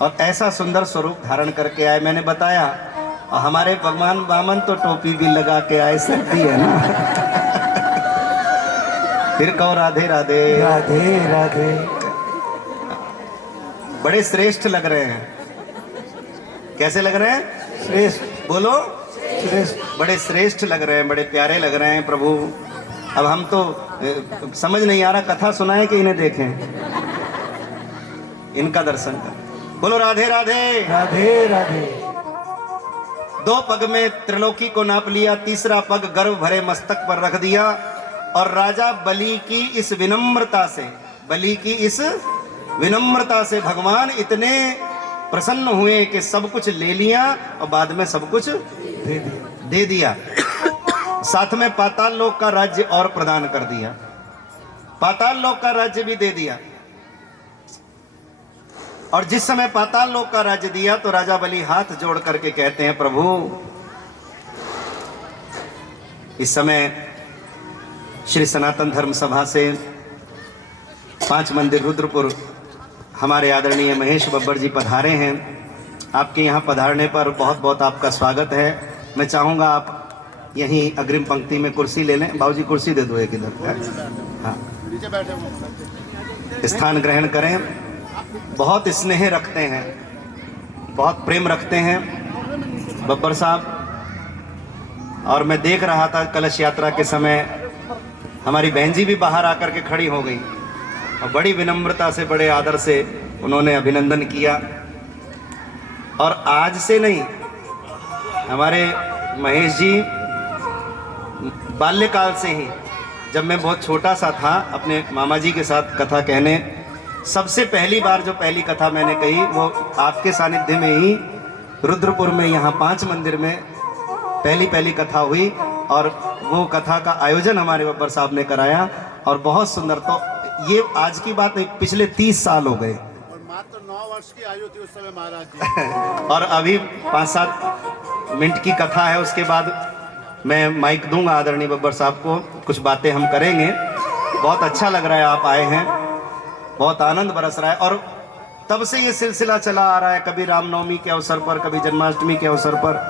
और ऐसा सुंदर स्वरूप धारण करके आए। मैंने बताया, और हमारे भगवान वामन तो टोपी भी लगा के आए, सर्दी है ना। फिर कहो राधे राधे। राधे राधे। बड़े श्रेष्ठ लग रहे हैं। कैसे लग रहे हैं? श्रेष्ठ। बोलो श्रेष्ठ। बड़े श्रेष्ठ लग रहे हैं, बड़े प्यारे लग रहे हैं प्रभु। अब हम तो समझ नहीं आ रहा कथा सुनाए कि इन्हें देखें, इनका दर्शन करें। बोलो राधे राधे। राधे राधे। 2 पग में त्रिलोकी को नाप लिया, तीसरा पग गर्व भरे मस्तक पर रख दिया। और राजा बलि की इस विनम्रता से, बलि की इस विनम्रता से भगवान इतने प्रसन्न हुए कि सब कुछ ले लिया और बाद में सब कुछ दे दिया। साथ में पाताल लोक का राज्य और प्रदान कर दिया। पाताल लोक का राज्य भी दे दिया। और जिस समय पाताल लोक का राज्य दिया तो राजा बलि हाथ जोड़ करके कहते हैं, प्रभु इस समय श्री सनातन धर्म सभा से 5 मंदिर रुद्रपुर हमारे आदरणीय महेश बब्बर जी पधारे हैं। आपके यहाँ पधारने पर बहुत बहुत आपका स्वागत है। मैं चाहूँगा आप यहीं अग्रिम पंक्ति में कुर्सी ले लें। बाबूजी कुर्सी दे दो एक इधर। हाँ, स्थान ग्रहण करें। बहुत स्नेह रखते हैं, बहुत प्रेम रखते हैं बब्बर साहब। और मैं देख रहा था कलश यात्रा के समय हमारी बहन जी भी बाहर आकर के खड़ी हो गई और बड़ी विनम्रता से, बड़े आदर से उन्होंने अभिनंदन किया। और आज से नहीं, हमारे महेश जी बाल्यकाल से ही, जब मैं बहुत छोटा सा था अपने मामा जी के साथ कथा कहने, सबसे पहली बार जो पहली कथा मैंने कही वो आपके सानिध्य में ही रुद्रपुर में, यहाँ 5 मंदिर में पहली कथा हुई। और वो कथा का आयोजन हमारे बब्बर साहब ने कराया और बहुत सुंदर। तो ये आज की बात नहीं, पिछले 30 साल हो गए और मात्र 9 वर्ष की आयु थी उस समय महाराज जी। और अभी 5-7 मिनट की कथा है, उसके बाद मैं माइक दूंगा आदरणीय बब्बर साहब को, कुछ बातें हम करेंगे। बहुत अच्छा लग रहा है आप आए हैं, बहुत आनंद बरस रहा है। और तब से ये सिलसिला चला आ रहा है, कभी रामनवमी के अवसर पर, कभी जन्माष्टमी के अवसर पर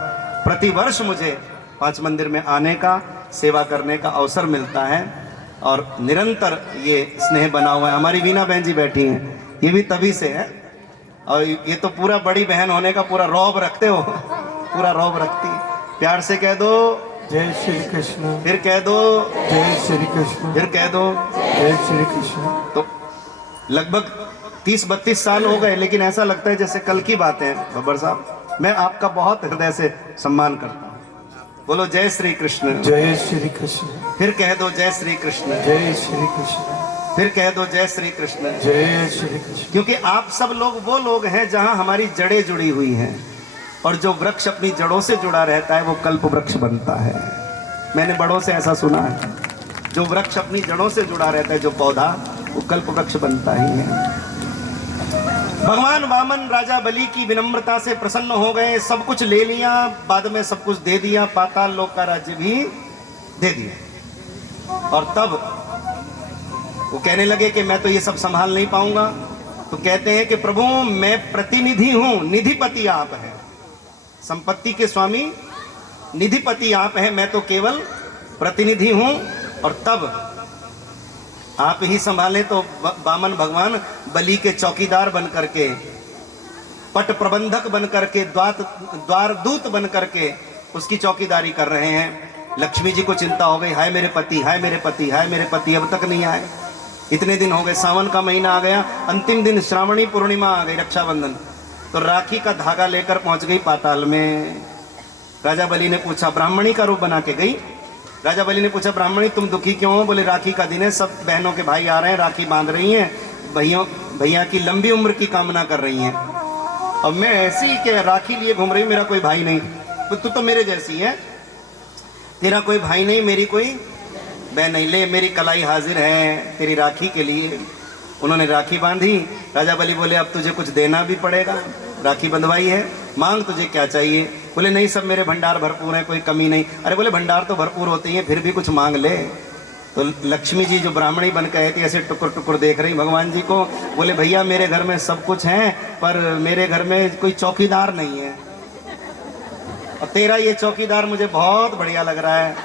प्रतिवर्ष मुझे 5 मंदिर में आने का, सेवा करने का अवसर मिलता है और निरंतर ये स्नेह बना हुआ है। हमारी वीना बहन जी बैठी हैं, ये भी तभी से है। और ये तो पूरा बड़ी बहन होने का पूरा रौब रखते हो, पूरा रौब रखती। प्यार से कह दो जय श्री कृष्ण, फिर कह दो जय श्री कृष्ण, फिर कह दो जय श्री कृष्ण। तो लगभग 30-32 साल हो गए, लेकिन ऐसा लगता है जैसे कल की बात है। बब्बर साहब, मैं आपका बहुत हृदय से सम्मान करता हूँ। बोलो जय श्री कृष्ण, जय श्री कृष्ण, फिर कह दो जय श्री कृष्ण, जय श्री कृष्ण, फिर कह दो जय श्री कृष्ण। जय श्री कृष्ण। क्योंकि आप सब लोग वो लोग हैं जहां हमारी जड़ें जुड़ी हुई हैं, और जो वृक्ष अपनी जड़ों से जुड़ा रहता है वो कल्प वृक्ष बनता है। मैंने बड़ों से ऐसा सुना है, जो वृक्ष अपनी जड़ों से जुड़ा रहता है, जो पौधा, वो कल्प वृक्ष बनता ही है। भगवान वामन राजा बलि की विनम्रता से प्रसन्न हो गए, सब कुछ ले लिया, बाद में सब कुछ दे दिया, पाताल लोक का राज्य भी दे दिया। और तब वो कहने लगे कि मैं तो ये सब संभाल नहीं पाऊंगा। तो कहते हैं कि प्रभु मैं प्रतिनिधि हूं, निधिपति आप हैं, संपत्ति के स्वामी निधिपति आप हैं, मैं तो केवल प्रतिनिधि हूं। और तब आप ही संभाले। तो वामन भगवान बलि के चौकीदार बन करके, पट प्रबंधक बन करके, द्वार दूत बन करके उसकी चौकीदारी कर रहे हैं। लक्ष्मी जी को चिंता हो गई, हाय मेरे पति, हाय मेरे पति, हाय मेरे पति अब तक नहीं आए। इतने दिन हो गए, सावन का महीना आ गया, अंतिम दिन श्रावणी पूर्णिमा आ गई, रक्षाबंधन। तो राखी का धागा लेकर पहुंच गई पाताल में। राजा बलि ने पूछा, ब्राह्मणी का रूप बना के गई। राजा बलि ने पूछा, ब्राह्मणी तुम दुखी क्यों हो? बोले राखी का दिन है, सब बहनों के भाई आ रहे हैं, राखी बांध रही हैं, भैया की लंबी उम्र की कामना कर रही हैं। और मैं ऐसी ही के राखी लिए घूम रही हूँ, मेरा कोई भाई नहीं। तू तो मेरे जैसी है, तेरा कोई भाई नहीं, मेरी कोई बहन नहीं, ले मेरी कलाई हाजिर है तेरी राखी के लिए। उन्होंने राखी बांधी। राजा बलि बोले अब तुझे कुछ देना भी पड़ेगा, राखी बंधवाई है, मांग तुझे क्या चाहिए? बोले नहीं सब मेरे भंडार भरपूर है, कोई कमी नहीं। अरे बोले भंडार तो भरपूर होते हैं, फिर भी कुछ मांग ले। तो लक्ष्मी जी जो ब्राह्मणी बन के आई थी ऐसे टुकुर टुकुर देख रही भगवान जी को। बोले भैया मेरे घर में सब कुछ है, पर मेरे घर में कोई चौकीदार नहीं है, और तेरा ये चौकीदार मुझे बहुत बढ़िया लग रहा है।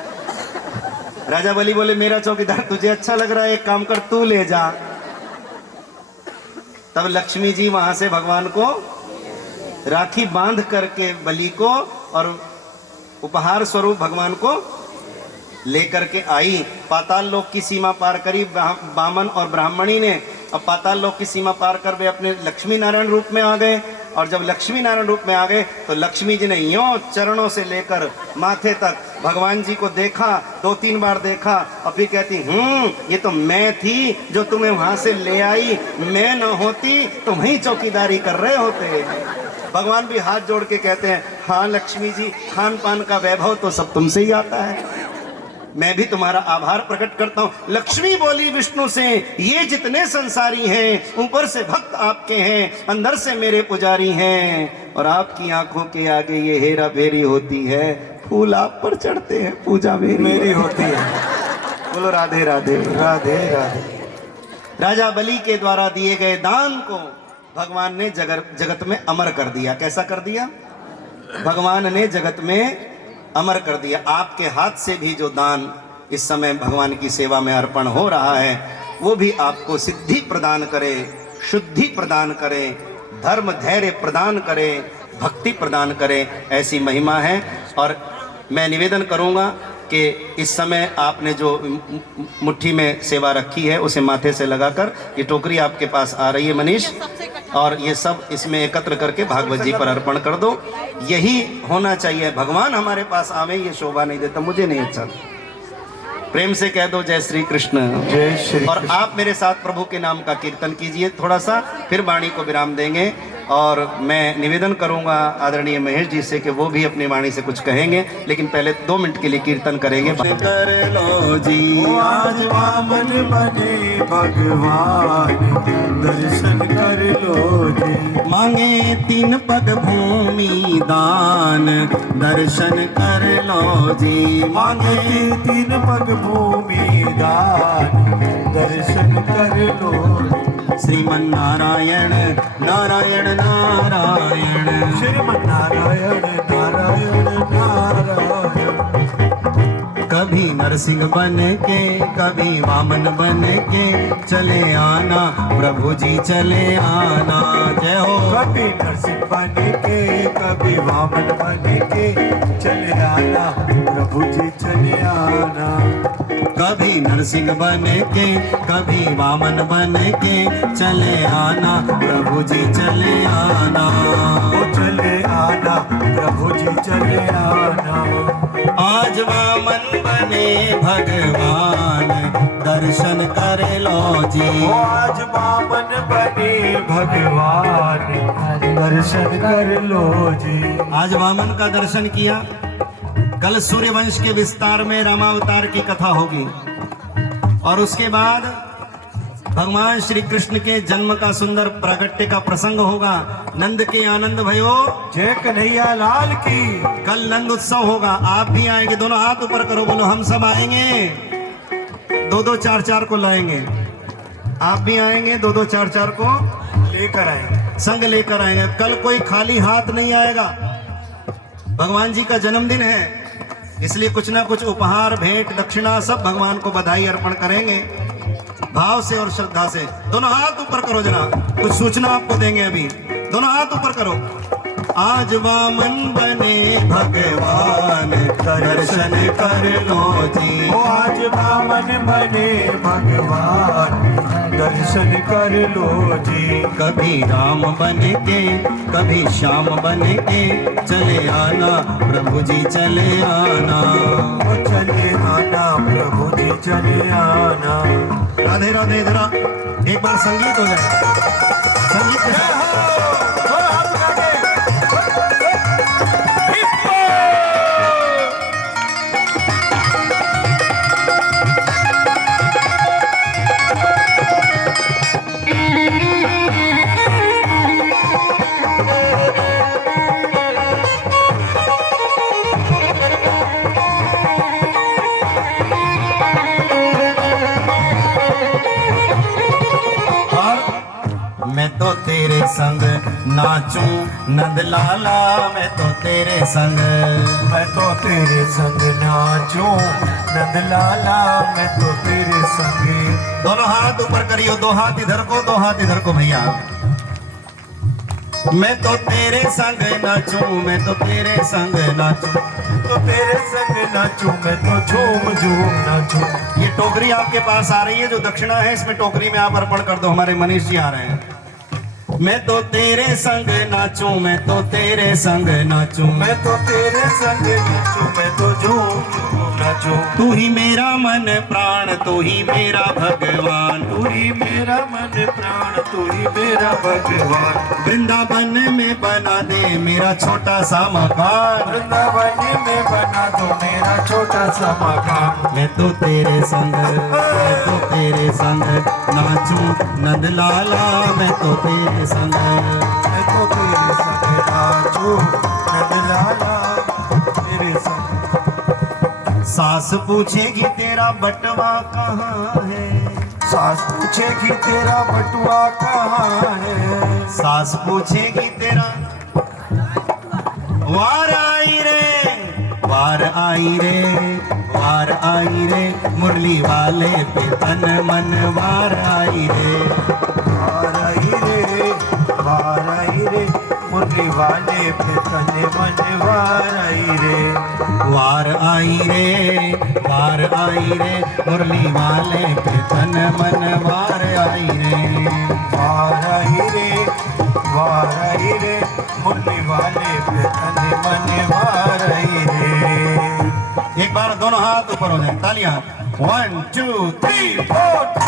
राजा बलि बोले मेरा चौकीदार तुझे अच्छा लग रहा है, एक काम कर तू ले जा। तब लक्ष्मी जी वहां से भगवान को राखी बांध करके बलि को और उपहार स्वरूप भगवान को लेकर के आई। पाताल लोक की सीमा पार करी वामन और ब्राह्मणी ने। अब पाताल लोक की सीमा पार कर वे अपने लक्ष्मी नारायण रूप में आ गए। और जब लक्ष्मी नारायण रूप में आ गए तो लक्ष्मी जी ने यों चरणों से लेकर माथे तक भगवान जी को देखा, 2-3 बार देखा, और फिर कहती ये तो मैं थी जो तुम्हें वहां से ले आई, मैं न होती तो वहीं चौकीदारी कर रहे होते। भगवान भी हाथ जोड़ के कहते हैं हाँ लक्ष्मी जी, खान पान का वैभव तो सब तुमसे ही आता है, मैं भी तुम्हारा आभार प्रकट करता हूँ। लक्ष्मी बोली विष्णु से ये जितने संसारी हैं ऊपर से भक्त आपके हैं, अंदर से मेरे पुजारी हैं, और आपकी आंखों के आगे ये हेरा फेरी होती है, फूल आप पर चढ़ते हैं, पूजा मेरी होती है। बोलो राधे राधे राधे राधे। राजा बलि के द्वारा दिए गए दान को भगवान ने जगत में अमर कर दिया। कैसा कर दिया? भगवान ने जगत में अमर कर दिया। आपके हाथ से भी जो दान इस समय भगवान की सेवा में अर्पण हो रहा है, वो भी आपको सिद्धि प्रदान करे, शुद्धि प्रदान करे, धर्म धैर्य प्रदान करे, भक्ति प्रदान करे, ऐसी महिमा है। और मैं निवेदन करूंगा कि इस समय आपने जो मुट्ठी में सेवा रखी है उसे माथे से लगाकर, ये टोकरी आपके पास आ रही है मनीष, और ये सब इसमें एकत्र करके भागवत जी पर अर्पण कर दो। यही होना चाहिए। भगवान हमारे पास आवे ये शोभा नहीं देता, मुझे नहीं अच्छा। प्रेम से कह दो जय श्री कृष्ण। जय श्री और आप मेरे साथ प्रभु के नाम का कीर्तन कीजिए थोड़ा सा, फिर वाणी को विराम देंगे। और मैं निवेदन करूंगा आदरणीय महेश जी से कि वो भी अपनी वाणी से कुछ कहेंगे, लेकिन पहले 2 मिनट के लिए कीर्तन करेंगे। कर लो जी आज वामन बने भगवान, दर्शन कर लो जी। मांगे 3 पग भूमि दान, दर्शन कर लो जी। मांगे 3 पग भूमि दान, दर्शन कर लो। श्रीमन नारायण नारायण नारायण, श्रीमन नारायण नारायण नारायण। कभी नरसिंह बन के कभी वामन बन के चले आना प्रभु जी चले आना। जय हो। कभी नरसिंह बन के कभी वामन बन के चले आना प्रभु जी चले आना। कभी नरसिंह बन के कभी वामन बन के चले आना प्रभु जी चले आना। वो चले आना प्रभु जी चले आना। आज वामन बने भगवान, दर्शन कर लो जी। वो आज वामन बने भगवान, दर्शन कर लो जी। आज वामन का दर्शन किया। कल सूर्यवंश के विस्तार में रामावतार की कथा होगी, और उसके बाद भगवान श्री कृष्ण के जन्म का सुंदर प्रागट्य का प्रसंग होगा। नंद के आनंद भयो जय कन्हैया लाल की। कल नंद उत्सव होगा, आप भी आएंगे। दोनों हाथ ऊपर करो, बोलो हम सब आएंगे। 2-2 4-4 को लाएंगे। आप भी आएंगे, 2-2 4-4 को लेकर आएंगे, संग लेकर आएंगे। कल कोई खाली हाथ नहीं आएगा। भगवान जी का जन्मदिन है, इसलिए कुछ ना कुछ उपहार भेंट दक्षिणा सब भगवान को बधाई अर्पण करेंगे भाव से और श्रद्धा से। दोनों हाथ ऊपर करो जरा, कुछ सूचना आपको देंगे अभी। दोनों हाथ ऊपर करो। आज वामन बने भगवान, दर्शन कर लो जी। वो आज वामन बने भगवान, दर्शन कर लो जी। कभी राम बन के कभी श्याम बन के चले आना प्रभु जी चले आना। वो चले आना प्रभु जी चले आना। राधे राधे। जरा एक बार संगीत हो जाए, संगीत के साथ। मैं तो तेरे संग नाचूं नंद लाला, मैं तो तेरे संग। मैं तो तेरे संग नाचूं नंद लाला, मैं तो तेरे संग। दोनों हाथ ऊपर करियो, 2 हाथ इधर को 2 हाथ इधर को भैया। मैं तो तेरे संग नाचूं, मैं तो तेरे संग नाचूं, तो तेरे संग नाचूं, मैं तो झूम झूम नाचूं। ये टोकरी आपके पास आ रही है, जो दक्षिणा है इसमें टोकरी में आप अर्पण कर दो। हमारे मनीष जी आ रहे हैं। मैं तो तेरे संग नाचूं, मैं तो तेरे संग नाचूं, मैं तो तेरे संग नाचूं, मैं तो झूम झूम नाचूं। तू ही मेरा मन प्राण, तू ही मेरा भगवान, तू ही मेरा मन प्राण, तू ही मेरा भगवान। वृंदावन में बना दे मेरा छोटा सा मकान, वृंदावन में बना दो मेरा छोटा सा मकान। मैं तो तेरे संग, मैं तो तेरे संग नाचूं नंद लाला, मैं तो तेरे संग, मैं तो तेरे संग नाचूं नंद लाला, तेरे संग। सास पूछेगी तेरा बटवा कहाँ है, सास पूछेगी तेरा बटुआ कहाँ है, सास पूछेगी तेरा वार आई रे वार आई रे वार आई रे मुरली वाले पे तन मन वार आई रे वार आई रे वार आई रे मुरली वाले पे तन मन वार आई रे वार आई रे वार आई रे मुरली वाले पे तन मन वार आई रे वार आई रे वार आई रे मुरली वाले पे तन मन वार आई रे। एक बार दोनों हाथ ऊपर हो जाए, तालियां 1 2 3 4।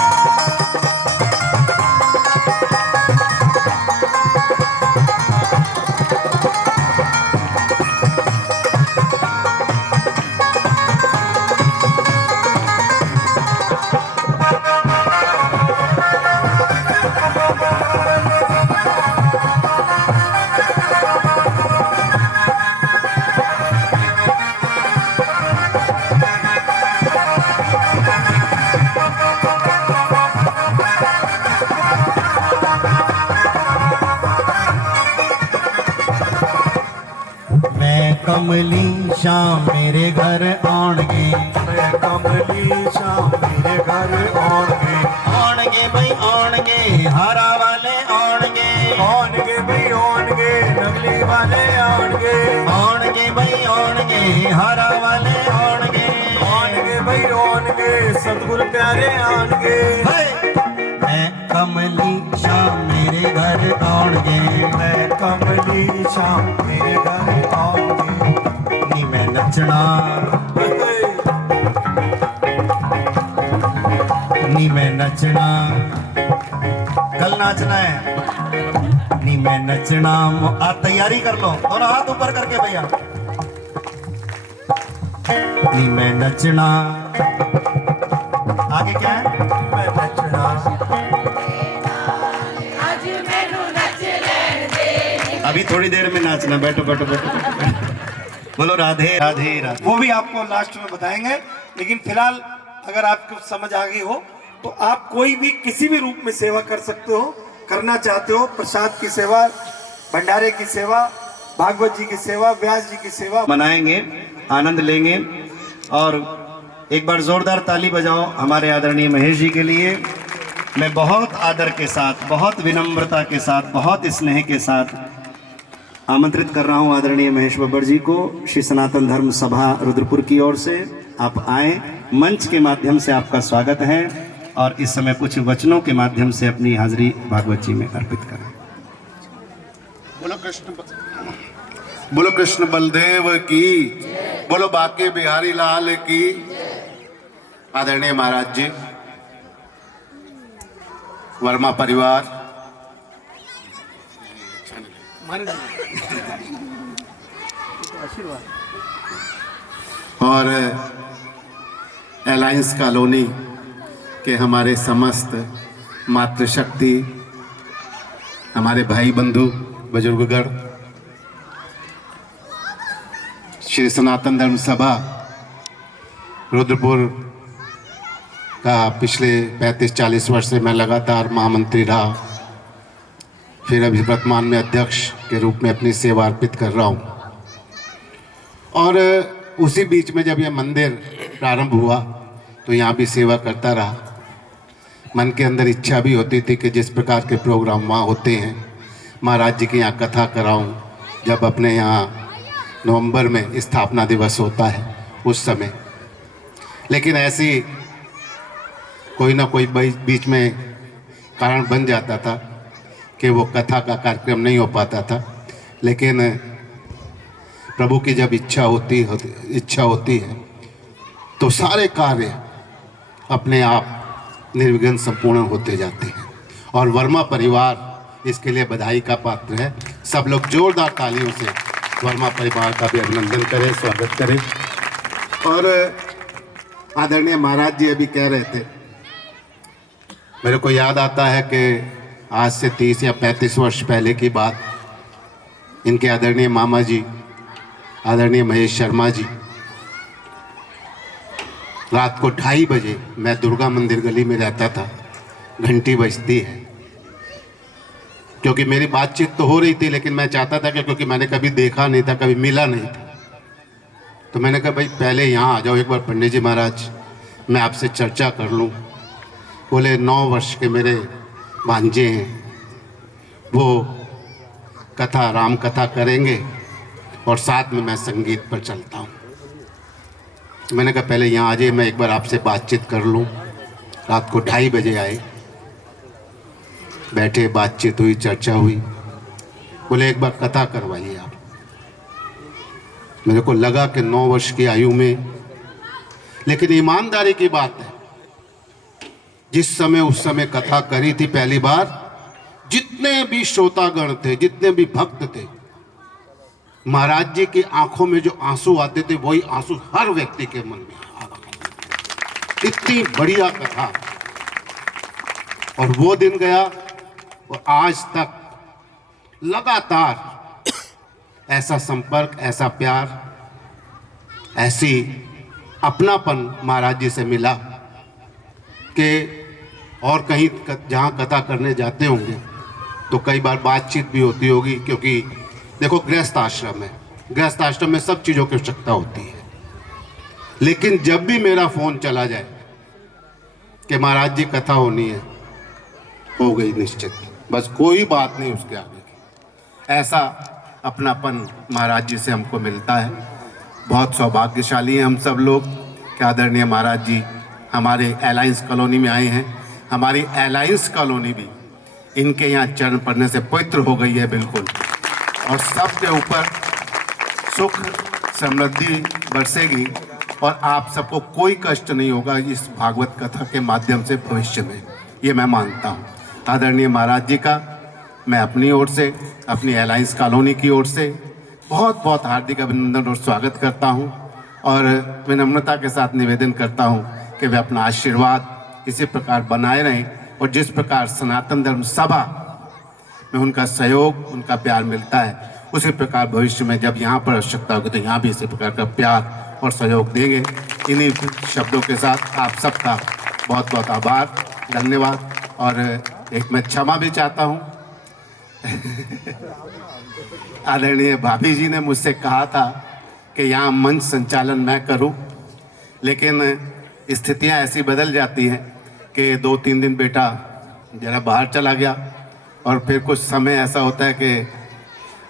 कमली शाम मेरे घर आउणगे, मैं कमली शाम मेरे घर आउणगे, आउणगे भाई आउणगे हारा वाले आउणगे, आउणगे भाई आउणगे नगली वाले आउणगे, आउणगे भाई आउणगे हारा वाले आउणगे, आउणगे भाई आउणगे सतगुरु प्यारे आउणगे। मैं कमली शाम मेरे घर आउणगे, मैं कमली शाम मेरे घर आउणगे, नी मैं नचना नी मैं नचना, कल नाचना है नी मैं नचना। आप तैयारी कर लो, दोनों हाथ ऊपर करके भैया। नी मैं नचना, आगे क्या है? मैं नचना, अभी थोड़ी देर में नाचना, बैठो बैठो बैठो। बोलो राधे राधे राधे। वो भी आपको लास्ट में बताएंगे, लेकिन फिलहाल अगर आपको समझ आ गई हो तो आप कोई भी किसी भी रूप में सेवा कर सकते हो, करना चाहते हो। प्रसाद की सेवा, भंडारे की सेवा, भागवत जी की सेवा, व्यास जी की सेवा मनाएंगे, आनंद लेंगे। और एक बार जोरदार ताली बजाओ हमारे आदरणीय महेश जी के लिए। मैं बहुत आदर के साथ, बहुत विनम्रता के साथ, बहुत स्नेह के साथ आमंत्रित कर रहा हूं आदरणीय महेश बब्बर जी को श्री सनातन धर्म सभा रुद्रपुर की ओर से। आप आए, मंच के माध्यम से आपका स्वागत है और इस समय कुछ वचनों के माध्यम से अपनी हाजिरी भागवत जी में अर्पित करें। बोलो कृष्ण बलदेव की, बोलो बाके बिहारी लाल की। आदरणीय महाराज जी, वर्मा परिवार, और अलायंस कॉलोनी के हमारे समस्त मातृशक्ति, हमारे भाई बंधु बुजुर्गगण, श्री सनातन धर्म सभा रुद्रपुर का पिछले 35-40 वर्ष से मैं लगातार महामंत्री रहा, फिर अभी वर्तमान में अध्यक्ष के रूप में अपनी सेवा अर्पित कर रहा हूँ। और उसी बीच में जब यह मंदिर प्रारंभ हुआ तो यहाँ भी सेवा करता रहा। मन के अंदर इच्छा भी होती थी कि जिस प्रकार के प्रोग्राम वहाँ होते हैं, महाराज जी के यहाँ कथा कराऊँ। जब अपने यहाँ नवंबर में स्थापना दिवस होता है उस समय, लेकिन ऐसी कोई ना कोई बीच में कारण बन जाता था कि वो कथा का कार्यक्रम नहीं हो पाता था। लेकिन प्रभु की जब इच्छा होती है तो सारे कार्य अपने आप निर्विघ्न संपूर्ण होते जाते हैं। और वर्मा परिवार इसके लिए बधाई का पात्र है। सब लोग जोरदार तालियों से वर्मा परिवार का भी अभिनंदन करें, स्वागत करें। और आदरणीय महाराज जी अभी कह रहे थे, मेरे को याद आता है कि आज से 30 या 35 वर्ष पहले की बात, इनके आदरणीय मामा जी आदरणीय महेश शर्मा जी, रात को 2:30 बजे, मैं दुर्गा मंदिर गली में रहता था, घंटी बजती है। क्योंकि मेरी बातचीत तो हो रही थी, लेकिन मैं चाहता था कि क्योंकि मैंने कभी देखा नहीं था, कभी मिला नहीं था, तो मैंने कहा भाई पहले यहाँ आ जाओ एक बार पंडित जी महाराज, मैं आपसे चर्चा कर लूँ। बोले 9 वर्ष के मेरे भांजे हैं, वो कथा राम कथा करेंगे और साथ में मैं संगीत पर चलता हूँ। मैंने कहा पहले यहाँ आ जाइए, मैं एक बार आपसे बातचीत कर लूँ। रात को 2:30 बजे आए, बैठे, बातचीत हुई, चर्चा हुई। बोले एक बार कथा करवाइए आप। मेरे को लगा कि 9 वर्ष की आयु में, लेकिन ईमानदारी की बात है, जिस समय उस समय कथा करी थी पहली बार, जितने भी श्रोतागण थे, जितने भी भक्त थे, महाराज जी की आंखों में जो आंसू आते थे वही आंसू हर व्यक्ति के मन में आ रहा। इतनी बढ़िया कथा। और वो दिन गया और आज तक लगातार ऐसा संपर्क, ऐसा प्यार, ऐसी अपनापन महाराज जी से मिला कि और कहीं जहाँ कथा करने जाते होंगे तो कई बार बातचीत भी होती होगी, क्योंकि देखो गृहस्थ आश्रम है, गृहस्थ आश्रम में सब चीज़ों की आवश्यकता होती है। लेकिन जब भी मेरा फ़ोन चला जाए कि महाराज जी कथा होनी है, हो गई निश्चित, बस कोई बात नहीं उसके आगे की। ऐसा अपनापन महाराज जी से हमको मिलता है। बहुत सौभाग्यशाली हैं हम सब लोग कि आदरणीय महाराज जी हमारे अलायंस कॉलोनी में आए हैं। हमारी अलायंस कॉलोनी भी इनके यहाँ चरण पड़ने से पवित्र हो गई है बिल्कुल, और सबके ऊपर सुख समृद्धि बरसेगी और आप सबको कोई कष्ट नहीं होगा इस भागवत कथा के माध्यम से भविष्य में, ये मैं मानता हूँ। आदरणीय महाराज जी का मैं अपनी ओर से, अपनी अलायंस कॉलोनी की ओर से बहुत बहुत हार्दिक अभिनंदन और स्वागत करता हूँ, और विनम्रता के साथ निवेदन करता हूँ कि वे अपना आशीर्वाद इसी प्रकार बनाए रहें, और जिस प्रकार सनातन धर्म सभा में उनका सहयोग, उनका प्यार मिलता है, उसी प्रकार भविष्य में जब यहाँ पर आवश्यकता होगी तो यहाँ भी इसी प्रकार का प्यार और सहयोग देंगे। इन्हीं शब्दों के साथ आप सबका बहुत बहुत आभार, धन्यवाद। और एक मैं क्षमा भी चाहता हूँ आदरणीय भाभी जी ने मुझसे कहा था कि यहाँ मंच संचालन मैं करूँ, लेकिन स्थितियाँ ऐसी बदल जाती हैं कि 2-3 दिन बेटा जरा बाहर चला गया, और फिर कुछ समय ऐसा होता है कि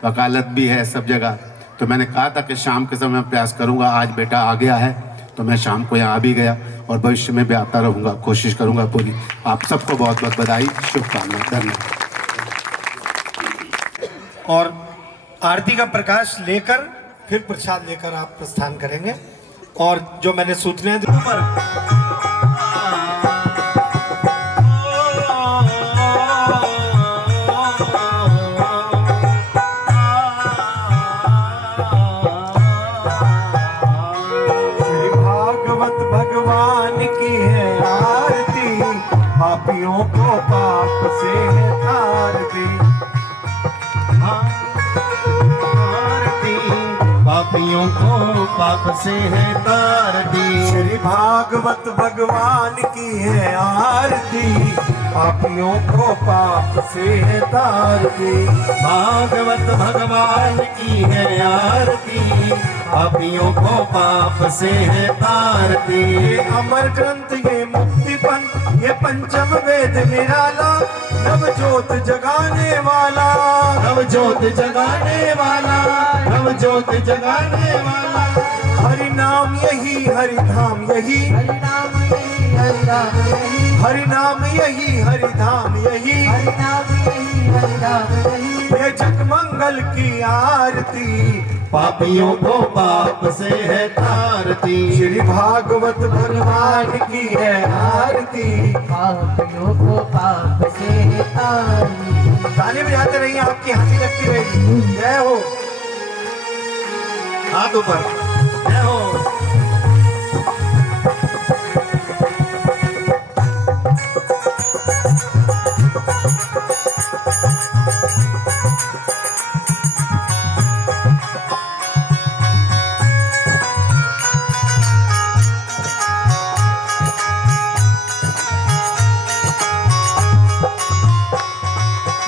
वकालत भी है सब जगह, तो मैंने कहा था कि शाम के समय प्रयास करूँगा। आज बेटा आ गया है तो मैं शाम को यहाँ आ भी गया, और भविष्य में भी आता रहूँगा, कोशिश करूँगा पूरी। आप सबको बहुत बहुत बधाई, शुभकामनाएं, धन्यवाद। और आरती का प्रकाश लेकर फिर प्रसाद लेकर आप प्रस्थान करेंगे। और जो मैंने सूचनाएं दी पापियों को पाप से तारती, आरती पापियों को पाप से है तारती। श्री भागवत भगवान की है आरती, पापियों को पाप से है तारती। भागवत भगवान की है आरती, पापियों को पाप से है तारती। ये अमर ग्रंथ, ये मुक्तिपन, ये पंचम वेद निराला, नव ज्योत जगाने वाला, नव ज्योत जगाने वाला, नव ज्योत जगाने वाला। हरि नाम यही, हरि धाम यही, हरि नाम यही, हरि धाम यही, हरि नाम यही, हरि धाम यही, हरि नाम यही, हरि धाम यही। ये जगमंगल की आरती, पापियों को पाप से है तारती। श्री भागवत भगवान की है आरती, पापियों को पाप से है तारती। ताली बजाते रहिए, आपकी हंसी लगती रहेगी। जय हो, हाथ ऊपर, जय हो।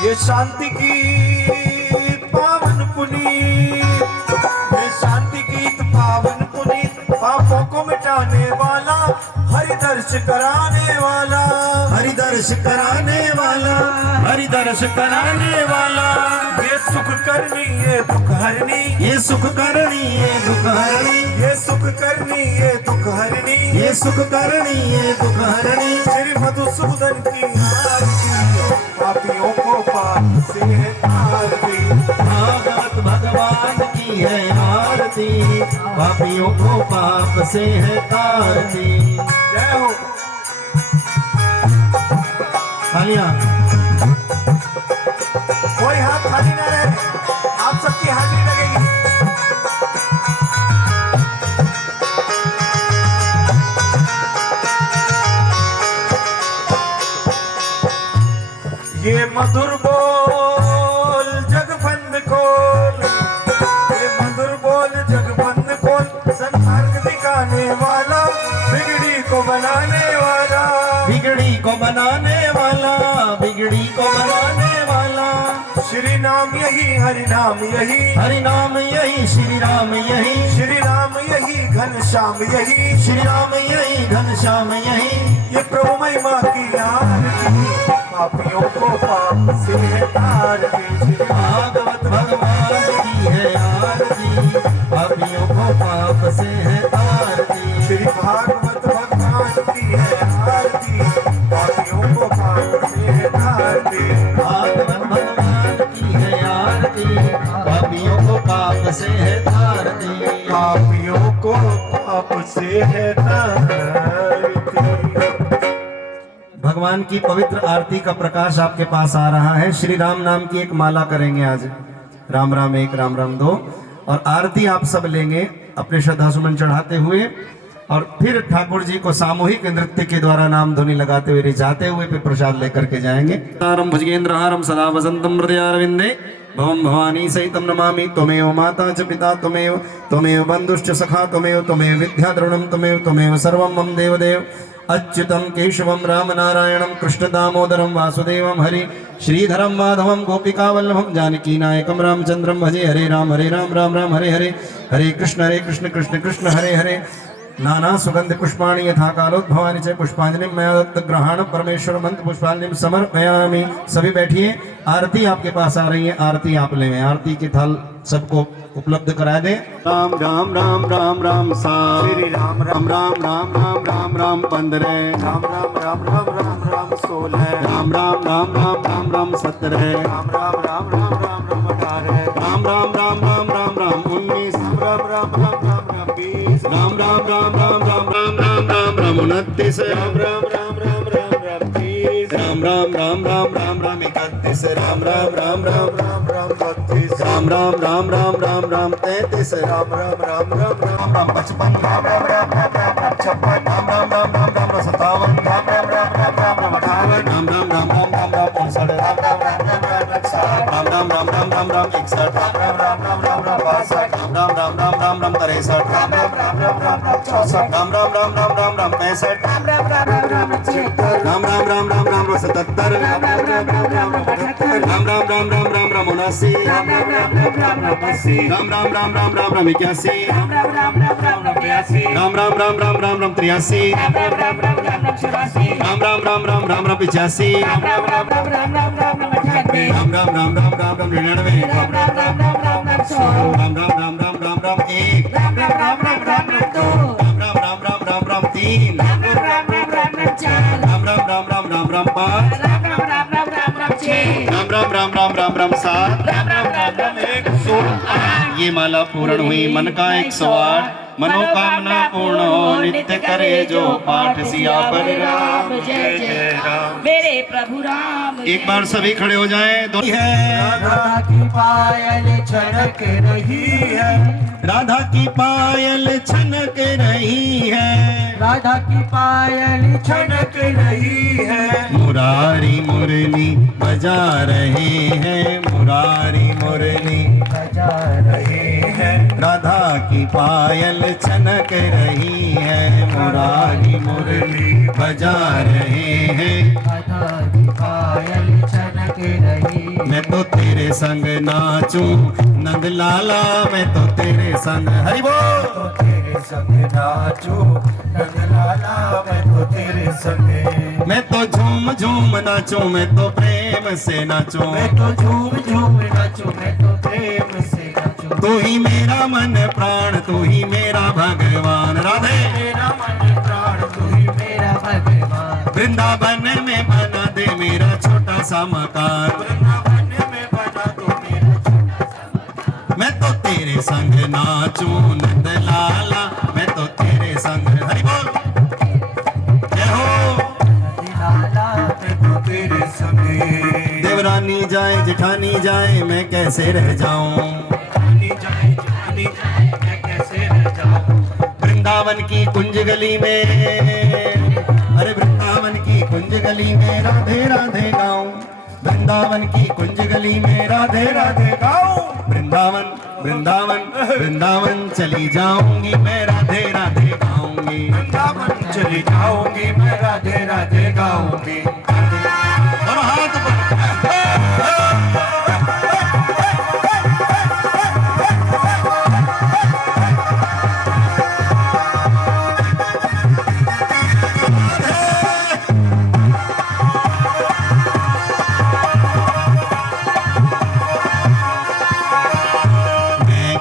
ये शांति की पावन पुनीत, ये शांति गीत पावन पुनीत। दर्श कराने वाला, हरि दर्श कराने वाला, हरि दर्श कराने वाला। ये सुख करनी ये दुख हरनी, ये सुख करनी ये दुख हरणी, ये सुख करनी ये दुख हरनी, ये सुख करनी ये दुख हरणी। श्री मधुसूदन की आरती, पापियों को पाप से है तारती। भागवत भगवान की है आरती, पापियों को पाप से है तारती। जय हो। तालियां। कोई हाथ खाली ना रहे, आप सबकी हाजिरी लगेगी। ये मधुर बोल जगबंद खोल, ये मधुर बोल जगबंद खोल, सन्मार्ग दिखाने वाला, बिगड़ी को बनाने वाला, बिगड़ी को बनाने वाला, बिगड़ी को बनाने वाला। श्री नाम यही हरि नाम यही, हरि नाम यही, श्री राम यही, श्री राम यही घनश्याम यही, श्री राम यही, घनश्याम यही। ये प्रभु महिमा की आरती, पापियों को पाप से है तारती। भागवत भगवान की है आरती, पापियों को पाप से है तारती। श्री भागवत भगवान की है आरती, पापियों को पाप से है तारती। भागवत भगवान की है आरती, पापियों को पाप से है तारती। पापियों को पाप से है तारती। भगवान की पवित्र आरती का प्रकाश आपके पास आ रहा है। श्री राम नाम की एक माला करेंगे आज, राम राम एक राम राम दो, और आरती आप सब लेंगे अपने श्रद्धा सुमन चढ़ाते हुए, और फिर ठाकुर जी को सामूहिक नृत्य के द्वारा नाम ध्वनि लगाते हुए रिझाते हुए फिर प्रसाद लेकर के जाएंगे। तारम भुजगेंद्रहारम सदा वसंतम हृदयारविंदे, भवम भवानी सहितम नमामि। त्वमेव माता च पिता त्वमेव, त्वमेव बंधुश्च सखा त्वमेव, त्वमेव विद्या द्रोणम त्वमेव, त्वमेव सर्वं मम देवदेव। अच्युतम केशवम राम नारायणम कृष्ण दामोदरम वासुदेवम हरि श्रीधरम माधवम गोपिकावल्लभम जानकी नायकम रामचंद्रम भजे। हरे राम राम राम हरे हरे, हरे कृष्ण कृष्ण कृष्ण हरे हरे। नाना सुगंध पुष्पाणि यथा कालोद्भवानि च पुष्पांजलि मया दत्त ग्रहण परमेश्वर मंत्र पुष्पांजलि समर्पयामि। सभी बैठिए, आरती आपके पास आ रही है, आरती आप लें। आरती के थाल सबको उपलब्ध करा दें। राम राम राम राम राम सा, श्री राम राम राम राम राम राम राम 15, राम राम राम राम राम राम 16, राम राम राम राम राम राम 17, राम राम राम राम राम राम 18, राम राम राम राम राम राम 19, राम राम राम राम राम 20, राम राम राम राम राम राम राम राम राम 29, राम राम राम राम राम राम 30, राम राम राम राम राम राम 31, राम राम राम राम राम राम 32, राम राम राम राम राम राम 33, राम राम राम राम राम राम 55, राम राम राम राम राम राम 56, राम राम राम राम राम 57, राम राम राम राम राम राम 58, राम राम राम राम राम राम 59, राम राम राम राम राम 60, राम राम राम राम राम राम 61, राम राम राम राम राम राम 62, राम राम राम राम राम राम 63, राम राम राम राम राम राम 64, राम राम राम राम राम राम 65, राम राम राम राम राम 76, राम राम राम राम राम 77, राम राम राम राम राम 78, राम राम राम राम राम राम 79, राम राम राम राम राम 80, राम राम राम राम राम राम 81, राम राम राम राम राम 82, राम राम राम राम राम राम 83, राम राम राम राम राम 84, राम राम राम राम राम राम 85, राम राम राम राम राम राम राम 98, राम राम राम राम राम राम 99, राम राम राम राम राम राम 100, राम राम राम राम राम राम 1, राम राम राम राम राम राम 2, राम राम राम राम राम राम 3, राम राम राम राम राम राम 4, राम राम राम राम राम राम 5, राम राम राम राम राम राम 6, राम राम राम राम राम राम 7। राम राम राम राम 108। ये माला पूर्ण हुई, मन का 108, मनोकामना पूर्ण हो, नित्य करे जो पाठ सियावर राम जय जय राम। मेरे प्रभु राम एक बार सभी खड़े हो जाएं। दो है राधा की पायल छनक रही है, राधा की पायल छनक रही है, राधा की पायल छनक रही है। मुरारी मुरली बजा रहे हैं, मुरारी मुरली बजा रहे हैं। राधा की पायल छनक रही है, मुरारी मुरली बजा रहे हैं। राधा की पायल छनक रही। मैं तो तेरे संग नाचूं नंद लाला, मैं तो तेरे संग हरि बोल, तो तेरे संग नाचूं रंग लाला मैं तो तेरे संग मैं तो झूम झूम नाचूं, मैं तो प्रेम से नाचूं, मैं तो झूम झूम नाचूं मैं तो प्रेम से नाचूं तू ही मेरा मन प्राण, तू ही मेरा भगवान। राधे मेरा मन प्राण तू ही मेरा भगवान वृंदावन में बना दे मेरा छोटा सा मकान, वृंदावन में बना दो मेरा छोटा सा मकान मैं तो तेरे संग नाचूं नंद लाला, मैं तो तेरे संग। हरि बोल जय हो। लाला मैं तो तेरे संग देवरानी जाए जेठानी जाए मैं कैसे रह जाऊं, जानी जाए मैं कैसे रह जाऊं वृंदावन की कुंज गली में, अरे वृंदावन की कुंज गली में राधे राधे गाऊं, वृंदावन की कुंज गली में राधे राधे गाऊं, वृंदावन वृंदावन वृंदावन चली जाऊंगी मैं राधे राधे गाऊंगी, वृंदावन चली जाऊंगी मैं राधे राधे गाऊंगी दोनों हाथ ऊपर।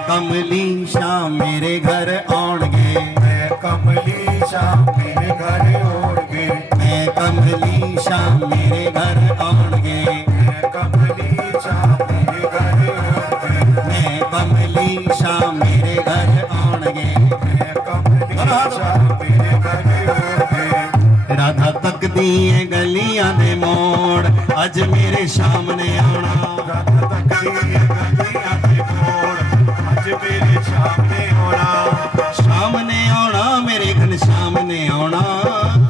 कमली शाम मेरे घर आउणगे, मैं कमली शाम मेरे घर ओढ़गे मैं कमली शाम मेरे घर आउणगे, मैं कमली शाम मेरे घर ओढ़गे मैं कमली शाम मेरे घर आउणगे, मैं कमली शाम मेरे घर ओढ़गे राधा तक दिए गलियां दे मोड़ अज मेरे सामने आना, राधा तक दी गलियां दे मोड़ आज मेरे सामने होना सामने आना मेरे घन सामने आना,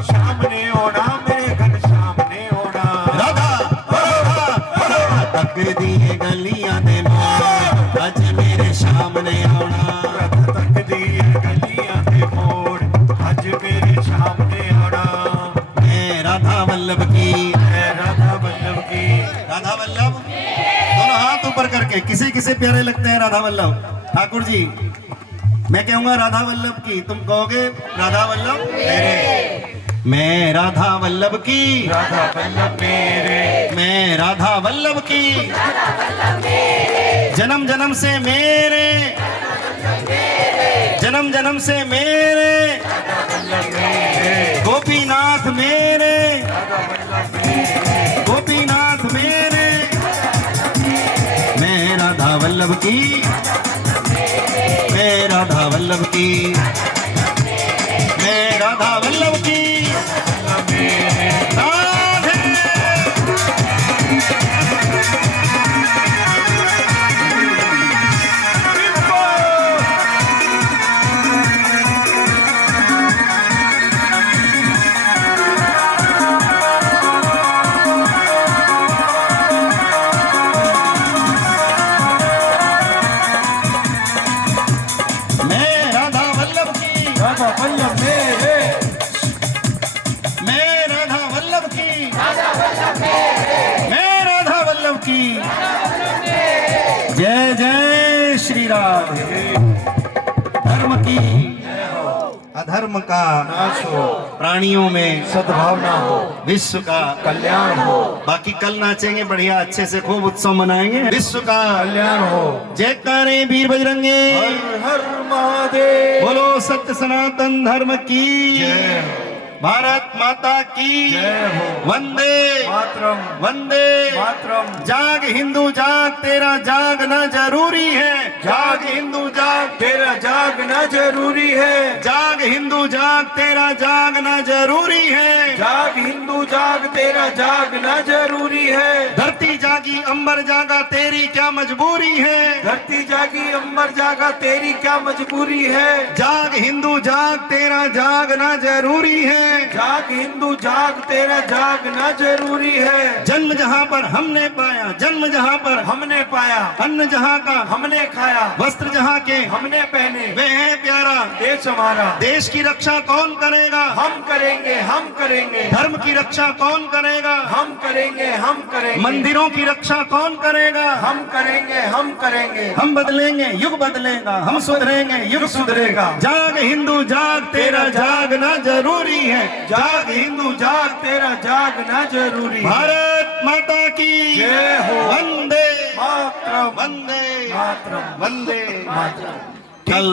सामने होना मेरे घर सामने होना राधा राधा तक दिए गलियां दे मोड़ अज मेरे सामने आना, राधा तक दी गलियां दे मोड़ आज मेरे सामने होना मैं राधा वल्लभ की, मैं राधा वल्लभ की राधा वल्लभ दोनों हाथ ऊपर करके। किसे किसे प्यारे लगते हैं राधा वल्लभ? ठाकुर जी मैं कहूंगा राधा वल्लभ की, तुम कहोगे राधा वल्लभ मेरे। मैं राधा वल्लभ की, राधा वल्लभ मेरे मैं राधा वल्लभ की, जन्म जन्म से मेरे, जन्म जन्म से मेरे, गोपीनाथ मेरे, गोपीनाथ मेरे, मैं राधा वल्लभ की, मैं राधा वल्लभ की, मैं राधा वल्लभ की राधे। राधा वल्लभ मेरे मैं राधा वल्लभ की, मैं राधा वल्लभ की, जय जय श्री राम। धर्म की अधर्म का नाश हो प्राणियों में सद्भावना हो विश्व का कल्याण हो बाकी कल नाचेंगे बढ़िया अच्छे से खूब उत्सव मनाएंगे। विश्व का कल्याण हो जयकारे वीर बजरंगे, हर हर महादेव बोलो सत्य सनातन धर्म की, जय भारत माता की जय हो वंदे मातरम वंदे मातरम जाग हिंदू जाग, तेरा जागना जरूरी है, जाग हिंदू जाग तेरा जागना जरूरी है जाग हिंदू जाग, तेरा जागना जरूरी है, जाग हिंदू जाग तेरा जागना जरूरी है धरती जागी अंबर जागा, तेरी क्या मजबूरी है, धरती जागी अंबर जागा तेरी क्या मजबूरी है जाग हिंदू जाग, तेरा जागना जरूरी है, जाग हिंदू जाग तेरा जागना जरूरी है जन्म जहाँ पर हमने पाया, जन्म जहाँ पर हमने पाया अन्न जहाँ का हमने खाया वस्त्र जहाँ के हमने पहने वे है प्यारा, देश हमारा, देश की रक्षा कौन करेगा? हम करेंगे, हम करेंगे, धर्म की रक्षा कौन करेगा? हम करेंगे, हम करेंगे, मंदिरों की रक्षा कौन करेगा? हम करेंगे, हम करेंगे, हम बदलेंगे, युग बदलेगा, हम सुधरेंगे, युग सुधरेगा। जाग हिंदू जाग, तेरा जागना जरूरी है। जाग हिंदू जाग, तेरा जागना जरूरी है। भारत माता की जय हो। वंदे मातरम, वंदे मातरम, वंदे मातरम। कल